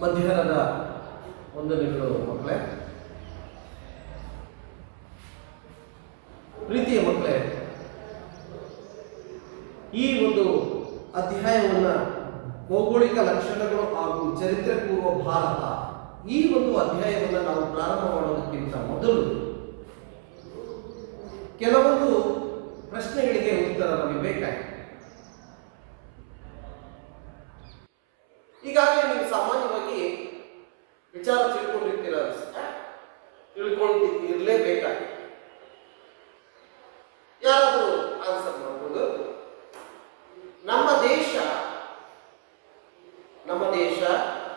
ಮಧ್ಯಾಹ್ನದ ವಂದನೆಗಳು ಮಕ್ಕಳೇ. ಪ್ರೀತಿಯ ಮಕ್ಕಳೇ, ಈ ಒಂದು ಅಧ್ಯಾಯವನ್ನು ಭೌಗೋಳಿಕ ಲಕ್ಷಣಗಳು ಹಾಗೂ ಚರಿತ್ರೆ ಪೂರ್ವ ಭಾರತ, ಈ ಒಂದು ಅಧ್ಯಾಯವನ್ನು ನಾವು ಪ್ರಾರಂಭ ಮಾಡೋದಕ್ಕಿಂತ ಮೊದಲು ಕೆಲವೊಂದು ಪ್ರಶ್ನೆಗಳಿಗೆ ಉತ್ತರ ನಮಗೆ ಬೇಕಾಗಿದೆ. ಈಗಾಗಲೇ ನೀವು ಸಾಮಾನ್ಯವಾಗಿ ವಿಚಾರ ತಿಳ್ಕೊಂಡಿರಲೇಬೇಕಾಗಿದೆ. ಯಾರಾದರೂ ಆನ್ಸರ್ ಮಾಡಬಹುದು. ನಮ್ಮ ದೇಶ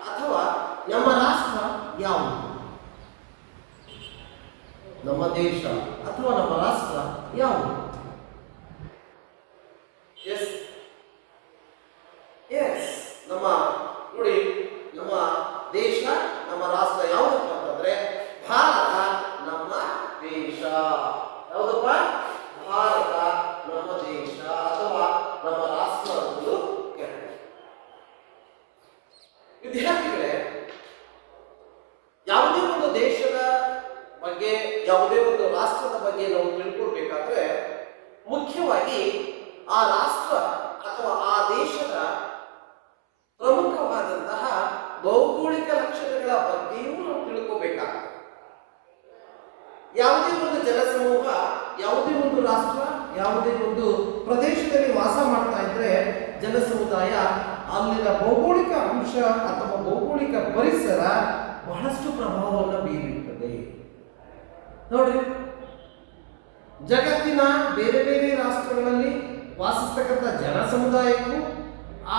ಅಥವಾ ನಮ್ಮ ರಾಷ್ಟ್ರ ಯಾವುದು? ನಮ್ಮ ದೇಶ ಅಥವಾ ನಮ್ಮ ರಾಷ್ಟ್ರ ಯಾವುದು? ಎಸ್ ಎಸ್ ನಮ್ಮ ನೋಡಿ, ನಮ್ಮ ದೇಶ ನಮ್ಮ ರಾಷ್ಟ್ರ ಯಾವುದಪ್ಪ ಅಂತಂದ್ರೆ ಭಾರತ ನಮ್ಮ ದೇಶ. ಯಾವುದಪ್ಪ? ಭಾರತ ನಮ್ಮ ದೇಶ ಅಥವಾ ನಮ್ಮ ರಾಷ್ಟ್ರ ಅನ್ನೋದು ಕೆಳಗೆ. ವಿದ್ಯಾರ್ಥಿಗಳೇ, ಯಾವುದೇ ಒಂದು ದೇಶದ ಬಗ್ಗೆ, ಯಾವುದೇ ಒಂದು ರಾಷ್ಟ್ರದ ಬಗ್ಗೆ ನಾವು ತಿಳ್ಕೊಳ್ಬೇಕಾದ್ರೆ ಮುಖ್ಯವಾಗಿ ಆ ರಾಷ್ಟ್ರ ಅಥವಾ ಆ ದೇಶದ ಪ್ರಮುಖವಾದಂತಹ ಭೌಗೋಳಿಕ ಲಕ್ಷಣಗಳ ಬಗ್ಗೆಯೂ ನಾವು ತಿಳ್ಕೋಬೇಕಾಗ್ತದೆ. ಯಾವುದೇ ಒಂದು ಜನಸಮೂಹ, ಯಾವುದೇ ಒಂದು ರಾಷ್ಟ್ರ, ಯಾವುದೇ ಒಂದು ಪ್ರದೇಶದಲ್ಲಿ ವಾಸ ಮಾಡ್ತಾ ಇದ್ರೆ ಜನಸಮುದಾಯ, ಅಲ್ಲಿನ ಭೌಗೋಳಿಕ ಅಂಶ ಅಥವಾ ಭೌಗೋಳಿಕ ಪರಿಸರ ಬಹಳಷ್ಟು ಪ್ರಭಾವವನ್ನು ಬೀರುತ್ತದೆ. ನೋಡ್ರಿ, ಜಗತ್ತಿನ ಬೇರೆ ಬೇರೆ ರಾಷ್ಟ್ರಗಳಲ್ಲಿ ವಾಸಿಸ್ತಕ್ಕಂಥ ಜನಸಮುದಾಯಕ್ಕೂ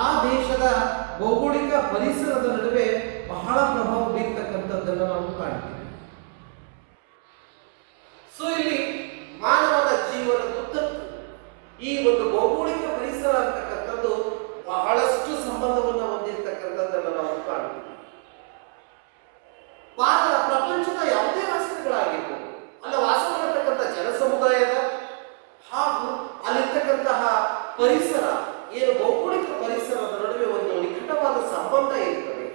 ಆ ದೇಶದ ಭೌಗೋಳಿಕ ಪರಿಸರದ ನಡುವೆ ಬಹಳ ಪ್ರಭಾವ ಬೀರ್ತಕ್ಕಂಥದ್ದನ್ನು ನಾವು ಕಾಣ್ತೀವಿ. ಸೊ ಇಲ್ಲಿ ಮಾನವನ ಜೀವನದುದ್ದಕ್ಕೂ ಈ ಒಂದು ಭೌಗೋಳಿಕ ಪರಿಸರ ಅಂತಕ್ಕಂಥದ್ದು ಬಹಳಷ್ಟು ಸಂಬಂಧವನ್ನು ಹೊಂದಿರತಕ್ಕಂಥದ್ದನ್ನು ನಾವು ಕಾಣ್ತೀವಿ. ಪ್ರಪಂಚದ ಯಾವುದೇ ರಾಷ್ಟ್ರಗಳಾಗಿರ್ಬೋದು, ಅಲ್ಲಿ ವಾಸ ಮಾಡತಕ್ಕಂಥ ಜನಸಮುದಾಯದ ಹಾಗೂ ಅಲ್ಲಿರ್ತಕ್ಕಂತಹ ಪರಿಸರ, ಏನು ಭೌಗೋಳಿಕ ಪರಿಸರದ ನಡುವೆ ಒಂದು ನಿಕಟವಾದ ಸಂಬಂಧ ಇರ್ತದೆ.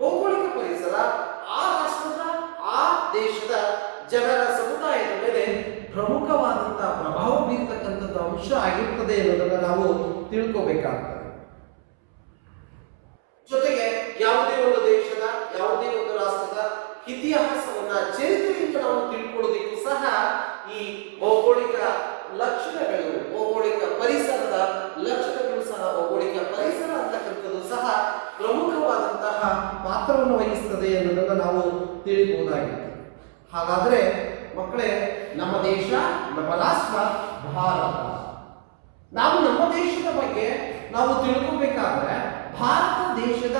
ಭೌಗೋಳಿಕ ಪರಿಸರ ಆ ರಾಷ್ಟ್ರದ, ಆ ದೇಶದ ಜನರ ಸಮುದಾಯದ ಮೇಲೆ ಪ್ರಮುಖವಾದಂತಹ ಪ್ರಭಾವ ಬೀರ್ತಕ್ಕಂಥದ್ದು ಅಂಶ ಆಗಿರ್ತದೆ ಅನ್ನೋದನ್ನು ನಾವು ತಿಳ್ಕೋಬೇಕಾಗ್ತದೆ. ಜೊತೆಗೆ ಯಾವುದೇ ಒಂದು ದೇಶದ, ಯಾವುದೇ ಒಂದು ರಾಷ್ಟ್ರದ ಇತಿಹಾಸವನ್ನ, ಚರಿತ್ರೆಯಿಂದ ನಾವು ತಿಳ್ಕೊಳ್ಳೋದಕ್ಕೂ ಸಹ ಈ ಭೌಗೋಳಿಕ ಲಕ್ಷಣಗಳು, ಭೌಗೋಳಿಕ ಪರಿಸರದ ಲಕ್ಷಣಗಳು ಸಹ, ಭೌಗೋಳಿಕ ಪರಿಸರ ಅಂತಕ್ಕಂಥದ್ದು ಸಹ ಪ್ರಮುಖವಾದಂತಹ ಪಾತ್ರವನ್ನು ವಹಿಸ್ತದೆ ಅನ್ನೋದನ್ನು ನಾವು ತಿಳಿಬಹುದಾಗಿದೆ. ಹಾಗಾದ್ರೆ ಮಕ್ಕಳೇ, ನಮ್ಮ ದೇಶ, ನಮ್ಮ ರಾಷ್ಟ್ರ ಭಾರತ. ನಾವು ನಮ್ಮ ದೇಶದ ಬಗ್ಗೆ ನಾವು ತಿಳ್ಕೋಬೇಕಾದ್ರೆ ಭಾರತ ದೇಶದ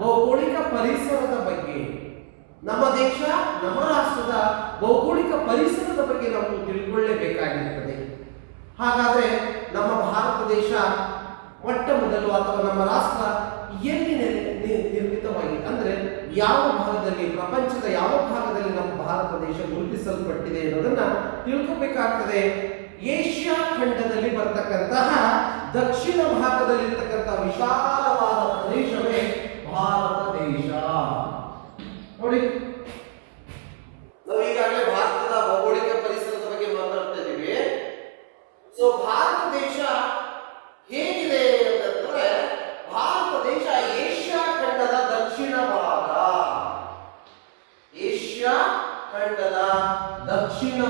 ಭೌಗೋಳಿಕ ಪರಿಸರದ ಬಗ್ಗೆ, ನಮ್ಮ ದೇಶ, ನಮ್ಮ ರಾಷ್ಟ್ರದ ಭೌಗೋಳಿಕ ಪರಿಸರದ ಬಗ್ಗೆ ನಾವು ತಿಳ್ಕೊಳ್ಳೇಬೇಕಾಗಿರುತ್ತದೆ. ಹಾಗಾದ್ರೆ ನಮ್ಮ ಭಾರತ ದೇಶ ಮೊಟ್ಟ ಮೊದಲು ಅಥವಾ ನಮ್ಮ ರಾಷ್ಟ್ರ ಎಲ್ಲಿ ನಿರ್ಮಿತವಾಗಿದೆ ಅಂದ್ರೆ ಯಾವ ಭಾಗದಲ್ಲಿ, ಪ್ರಪಂಚದ ಯಾವ ಭಾಗದಲ್ಲಿ ನಮ್ಮ ಭಾರತ ದೇಶ ಗುರುತಿಸಲ್ಪಟ್ಟಿದೆ ಅನ್ನೋದನ್ನ ತಿಳ್ಕೋಬೇಕಾಗ್ತದೆ. ಏಷ್ಯಾ ಖಂಡದಲ್ಲಿ ಬರ್ತಕ್ಕಂತಹ ದಕ್ಷಿಣ ಭಾಗದಲ್ಲಿರ್ತಕ್ಕಂಥ ವಿಶಾಲವಾದ ಪ್ರದೇಶವೇ ಭಾರತ ದೇಶ. ನೋಡಿ, ನಾವು ಈಗಾಗಲೇ ಭಾರತದ ಭೌಗೋಳಿಕ ಪರಿಸರದ ಬಗ್ಗೆ ಮಾತಾಡ್ತಾ ಇದ್ದೀವಿ. ಸೊ ಭಾರತ ದೇಶ ಹೇಗಿದೆ ಅಂತಂದ್ರೆ, ಭಾರತ ದೇಶ ಏಷ್ಯಾ ಖಂಡದ ದಕ್ಷಿಣ ಭಾಗ, ಏಷ್ಯಾ ಖಂಡದ ದಕ್ಷಿಣ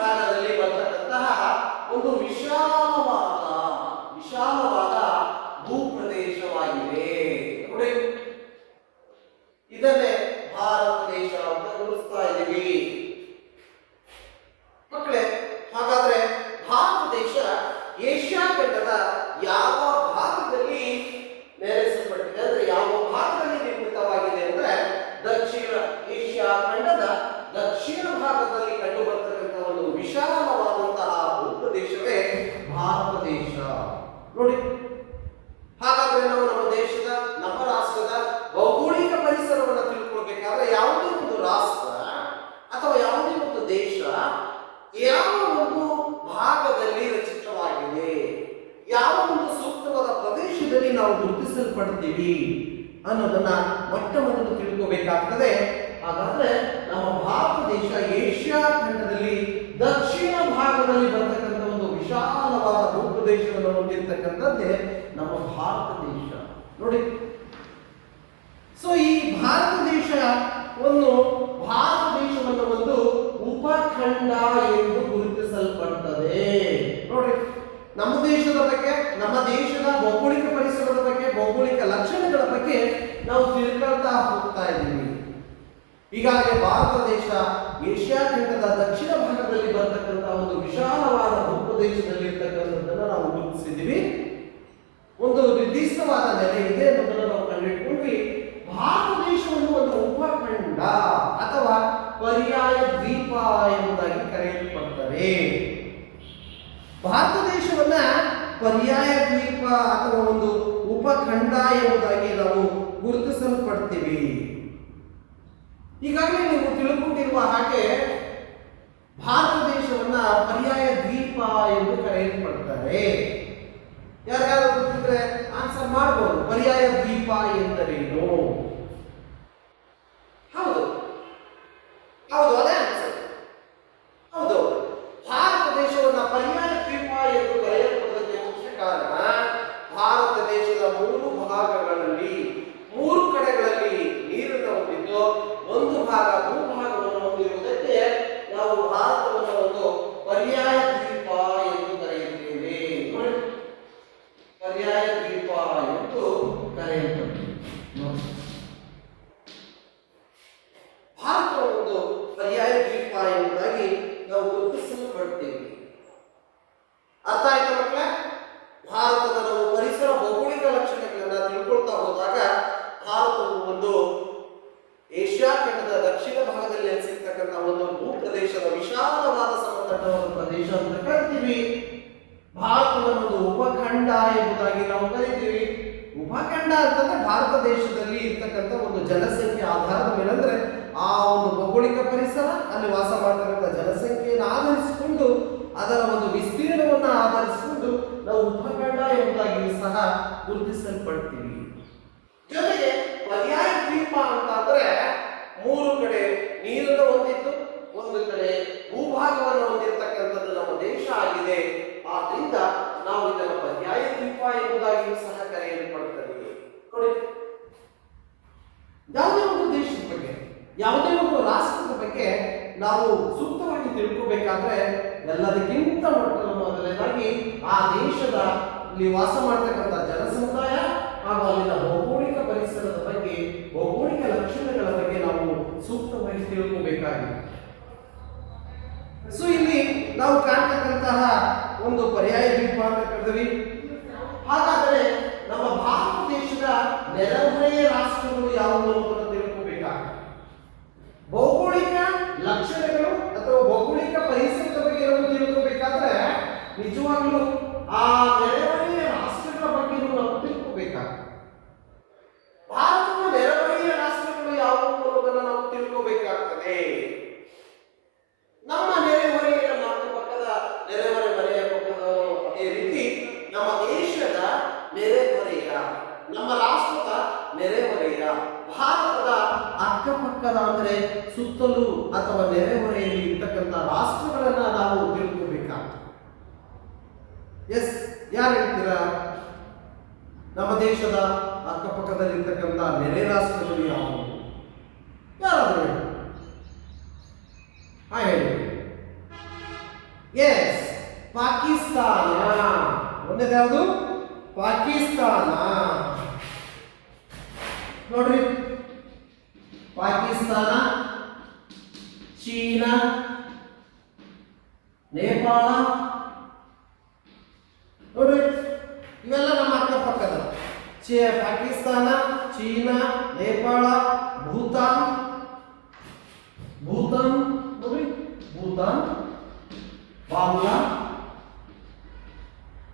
ಭಾಗದಲ್ಲಿ ಬರ್ತಕ್ಕಂತಹ ಒಂದು ವಿಶಾಲವಾದ ಭೂಪ್ರದೇಶವಾಗಿದೆ. ನೋಡಿ, ಇದನ್ನೇ ಭಾರತ ದೇಶ ಅಂತ ಗುರುತಿಸ್ತಾ ಇದ್ದೀವಿ. ಮಕ್ಕಳೇ, ಹಾಗಾದ್ರೆ ಭಾರತ ದೇಶ ಏಷ್ಯಾ ಖಂಡದ ಯಾವ ಭಾಗದಲ್ಲಿ ನೆಲೆಸಲ್ಪಟ್ಟಿದೆ ಅಂದ್ರೆ, ಯಾವ ಭಾಗದಲ್ಲಿ ನಿರ್ಮಿತವಾಗಿದೆ ಅಂದ್ರೆ ದಕ್ಷಿಣ ಏಷ್ಯಾ ಖಂಡದ ದಕ್ಷಿಣ ಭಾಗದಲ್ಲಿ ಕಂಡು ಬರ್ತಕ್ಕಂಥ ಒಂದು ವಿಶಾಲವಾದಂತಹ ಭೂಪ್ರದೇಶವೇ ಭಾರತ ದೇಶ. ನೋಡಿ, ಹಾಗಾದ್ರೆ ನಾವು ನಮ್ಮ ದೇಶದ, ನಮ್ಮ ರಾಷ್ಟ್ರದ ಭೌಗೋಳಿಕ ಪರಿಸರವನ್ನು ತಿಳ್ಕೊಳ್ಬೇಕಾದ್ರೆ ಯಾವುದೇ ಒಂದು ರಾಷ್ಟ್ರ ಅಥವಾ ಯಾವುದೇ ಒಂದು ದೇಶ ಯಾವ ಒಂದು ಭಾಗದಲ್ಲಿ ರಚಿತವಾಗಿದೆ, ಯಾವ ಒಂದು ಸೂಕ್ತವಾದ ಪ್ರದೇಶದಲ್ಲಿ ನಾವು ಗುರುತಿಸ ಗುರುತಿಸಲ್ಪಡ್ತೀವಿ ಅನ್ನೋದನ್ನ ಮೊಟ್ಟ ಮೊದಲು ತಿಳ್ಕೋಬೇಕಾಗ್ತದೆ. ಹಾಗಾದ್ರೆ ನಮ್ಮ ಭಾರತ ದೇಶ ಏಷ್ಯಾ ಖಂಡದಲ್ಲಿ ದಕ್ಷಿಣ ಭಾಗದಲ್ಲಿ ಬರ್ತಕ್ಕಂಥ ಒಂದು ವಿಶಾಲವಾದ ಭೂಪ್ರದೇಶವನ್ನು ಹೊಂದಿರತಕ್ಕಂಥದ್ದೇ ನಮ್ಮ ಭಾರತ ದೇಶ ನೋಡಿ. ಸೊ ಈ ಭಾರತ ದೇಶ ಭಾರತ ದೇಶವನ್ನು ಒಂದು ಉಪಖಂಡ ಎಂದು ಗುರುತಿಸಲ್ಪಡುತ್ತದೆ ನೋಡಿ. ನಮ್ಮ ದೇಶದ ಬಗ್ಗೆ, ನಮ್ಮ ದೇಶದ ಭೌಗೋಳಿಕ ಪರಿಸರದ ಬಗ್ಗೆ, ಭೌಗೋಳಿಕ ಲಕ್ಷಣಗಳ ಬಗ್ಗೆ ನಾವು ತಿಳ್ಕೊಳ್ತಾ ಹೋಗ್ತಾ ಇದ್ದೀವಿ. ಈಗಾಗಲೇ ಭಾರತ ದೇಶ ಏಷ್ಯಾ ಖಂಡದ ದಕ್ಷಿಣ ಭಾಗದಲ್ಲಿ ಬರ್ತಕ್ಕಂಥ ಒಂದು ವಿಶಾಲವಾದ ಭೂಪ್ರದೇಶದಲ್ಲಿ ಇರ್ತಕ್ಕಂಥದ್ದನ್ನು ನಾವು ಗುರುತಿಸಿದ್ದೀವಿ. ಒಂದು ನಿರ್ದಿಷ್ಟವಾದ ನೆಲೆ ಇದೆ ಅನ್ನೋದನ್ನು ನಾವು ಕಂಡುಹಿಡ್ಕೊಂಡ್ವಿ. ಭಾರತ ದೇಶವನ್ನು ಒಂದು ಉಪಖಂಡ ಅಥವಾ ಪರ್ಯಾಯ ದ್ವೀಪ ಎಂಬುದಾಗಿ ಕರೆಯಲ್ಪಡ್ತವೆ. ಭಾರತ ದೇಶವನ್ನ ಪರ್ಯಾಯ ದ್ವೀಪ ಅಥವಾ ಒಂದು ಉಪಖಂಡ ಎಂಬುದಾಗಿ ನಾವು ಗುರುತಿಸಲ್ಪಡ್ತೀವಿ. ಈಗಾಗಲೇ ನೀವು ತಿಳ್ಕೊಂಡಿರುವ ಹಾಗೆ ಭಾರತ ದೇಶವನ್ನ ಪರ್ಯಾಯ ದ್ವೀಪ ಎಂದು ಕರೆಯಲ್ಪಡ್ತಾರೆ. ಯಾರ್ಯಾರು ಗೊತ್ತಿದ್ರೆ ಆನ್ಸರ್ ಮಾಡಬಹುದು. ಪರ್ಯಾಯ ದ್ವೀಪ ಎಂದರೇನು? ಹೌದು ಹೌದು, ಅದೇ ಆನ್ಸರ್. ಹೌದು, ಭಾರತ ದೇಶವನ್ನ ಪರ್ಯಾಯ ದ್ವೀಪ ಎಂದು ಕರೆಯಲ್ಪಡುವುದಕ್ಕೆ ಮುಖ್ಯ ಕಾರಣ ಭಾರತ ದೇಶದ 3 ಭಾಗಗಳಲ್ಲಿ 3 ಕಡೆಗಳಲ್ಲಿ ನೀರನ್ನು ಹೊಂದಿದ್ದು ಒಂದು ಭಾಗ ಭೂಭಾಗವನ್ನು ಹೊಂದಿರುವುದಕ್ಕೆ ನಾವು ಭಾರತವನ್ನು ಒಂದು ಪರ್ಯಾಯ ದ್ವೀಪ ಎಂದು ಕರೆಯುತ್ತೇವೆ. ಪರ್ಯಾಯ ದ್ವೀಪ ಎಂದು ಕರೆಯಲ್ಪಡುತ್ತದೆ. ಭಾರತ ಒಂದು ಪರ್ಯಾಯ ದ್ವೀಪ ಎಂಬುದಾಗಿ ನಾವು ಗುರುತಿಸಲ್ಪಡ್ತೇವೆ. ಅರ್ಥ ಆಯ್ತಾ ಮಕ್ಕಳ? ಭಾರತದ ನಾವು ಪರಿಸರ ಭೌಗೋಳಿಕ ಲಕ್ಷಣಗಳನ್ನ ತಿಳ್ಕೊಳ್ತಾ ಹೋದಾಗ ಭಾರತವು ಒಂದು ಏಷ್ಯಾ ಖಂಡದ ದಕ್ಷಿಣ ಭಾಗದಲ್ಲಿ ನೆಲೆಸಿರ್ತಕ್ಕಂಥ ಒಂದು ಭೂಪ್ರದೇಶದ ವಿಶಾಲವಾದ ಸಮತಟ್ಟವಾದ ಪ್ರದೇಶ ಅಂತ ಕರಿತೀವಿ. ಭಾರತವನ್ನು ಒಂದು ಉಪಖಂಡ ಎಂಬುದಾಗಿ ನಾವು ಕರಿತೀವಿ. ಉಪಖಂಡ ಅಂತಂದ್ರೆ ಭಾರತ ದೇಶದಲ್ಲಿ ಇರ್ತಕ್ಕಂಥ ಒಂದು ಜನಸಂಖ್ಯೆ ಆಧಾರದ ಮೇಲೆ, ಅಂದ್ರೆ ಆ ಒಂದು ಭೌಗೋಳಿಕ ಪರಿಸರ, ಅಲ್ಲಿ ವಾಸ ಮಾಡ್ತಕ್ಕಂಥ ಜನಸಂಖ್ಯೆಯನ್ನು ಆಧರಿಸಿಕೊಂಡು ಅದರ ಒಂದು ವಿಸ್ತೀರ್ಣವನ್ನು ಆಧರಿಸಿಕೊಂಡು ನಾವು ಉಪಖಂಡ ಎಂಬುದಾಗಿ ಸಹ ಗುರುತಿಸಲ್ಪಡ್ತೀವಿ. ಜೊತೆಗೆ ಪರ್ಯಾಯ ದ್ವೀಪ ಅಂತ ಅಂದ್ರೆ 3 ಕಡೆ ನೀರನ್ನು ಹೊಂದಿದ್ದು ಒಂದು ಕಡೆ ಭೂಭಾಗವನ್ನು ಹೊಂದಿರತಕ್ಕಂಥದ್ದು ನಮ್ಮ ದೇಶ ಆಗಿದೆ. ಆದ್ರಿಂದ ನಾವು ಇದನ್ನು ಪರ್ಯಾಯ ದ್ವೀಪ ಎಂಬುದಾಗಿ ಸಹ ಕರೆಯಲ್ಪಡುತ್ತದೆ. ನೋಡಿ, ಯಾವುದೇ ಒಂದು ದೇಶದ ಬಗ್ಗೆ, ಯಾವುದೇ ಒಂದು ರಾಷ್ಟ್ರದ ಬಗ್ಗೆ ನಾವು ಸೂಕ್ತವಾಗಿ ತಿಳ್ಕೋಬೇಕಾದ್ರೆ ಎಲ್ಲದಕ್ಕಿಂತ ಮೊದಲನೇದಾಗಿ ಆ ದೇಶದ ಇಲ್ಲಿ ವಾಸ ಮಾಡ್ತಕ್ಕಂಥ ಜನಸಮುದಾಯ ಹಾಗೂ ಅಲ್ಲಿನ ಭೌಗೋಳಿಕ ಪರಿಸರದ ಬಗ್ಗೆ, ಭೌಗೋಳಿಕ ಲಕ್ಷಣಗಳ ಬಗ್ಗೆ ನಾವು ಸೂಕ್ತವಾಗಿ ತಿಳ್ಕೋಬೇಕಾಗಿದೆ. ಸೊ ಇಲ್ಲಿ ನಾವು ಕಾಣ್ತಕ್ಕಂತಹ ಒಂದು ಪರ್ಯಾಯ ದ್ವೀಪ ಅಂತ ಕರೆದ್ವಿ. ಹಾಗಾದರೆ ನಮ್ಮ ಭಾರತ ದೇಶದ ನೆರೆಹೊರೆಯ ರಾಷ್ಟ್ರಗಳು ಯಾವುವು ಅನ್ನೋದನ್ನು ತಿಳ್ಕೋಬೇಕಾಗಿದೆ. ಭೌಗೋಳಿಕ ಲಕ್ಷಣಗಳು ಅಥವಾ ಭೌಗೋಳಿಕ ಪರಿಸರದ ಬಗ್ಗೆ ನಾವು ತಿಳ್ಕೋಬೇಕಾದ್ರೆ ನಿಜವಾಗ್ಲೂ ಆ ನೆರೆಹೊರೆಯ ರಾಷ್ಟ್ರಗಳ ಬಗ್ಗೆ ನಾವು ತಿಳ್ಕೋಬೇಕಾಗುತ್ತೆ. ಭಾರತದ ನೆರೆಹೊರೆಯ ರಾಷ್ಟ್ರಗಳು ಯಾವುವು ಅನ್ನೋದನ್ನು ನಾವು ತಿಳ್ಕೋಬೇಕಾಗ್ತದೆ. ನಮ್ಮ ನೆರೆಹೊರೆಯ ಅಕ್ಕಪಕ್ಕದ ನೆರೆಹೊರೆ ಮನೆಯ ಪಕ್ಕದ ಅದೇ ರೀತಿ ನಮ್ಮ ದೇಶದ ನೆರೆಹೊರೆಯ, ನಮ್ಮ ರಾಷ್ಟ್ರದ ನೆರೆಹೊರೆಯ, ಭಾರತದ ಅಕ್ಕಪಕ್ಕದ ಅಂದ್ರೆ ಸುತ್ತಲೂ ಅಥವಾ ನೆರೆಹೊರೆಯಲ್ಲಿ ಇರ್ತಕ್ಕಂಥ ರಾಷ್ಟ್ರಗಳನ್ನ ನಾವು ತಿಳ್ಕೋಬೇಕಾಗ್ತದೆ. ಎಸ್, ಯಾರು ಹೇಳ್ತೀರಾ? ನಮ್ಮ ದೇಶದ ಅಕ್ಕಪಕ್ಕದಲ್ಲಿರ್ತಕ್ಕಂಥ ನೆರೆ ರಾಷ್ಟ್ರಗಳು ಯಾವುವು? ಯಾರಾದರೂ ಹೇಳಿ. ಹೇಳಿ. ಎಸ್, ಪಾಕಿಸ್ತಾನ. ಒಂದೇದು ಯಾವುದು? ಪಾಕಿಸ್ತಾನ. ನೋಡ್ರಿ, ಪಾಕಿಸ್ತಾನ, ಚೀನಾ, ನೇಪಾಳ, ನೋಡ್ರಿ ಇವೆಲ್ಲ ನಮ್ಮ ಅಕ್ಕಪಕ್ಕದ. ಪಾಕಿಸ್ತಾನ, ಚೀನಾ, ನೇಪಾಳ, ಭೂತಾನ್, ನೋಡ್ರಿ ಭೂತಾನ್,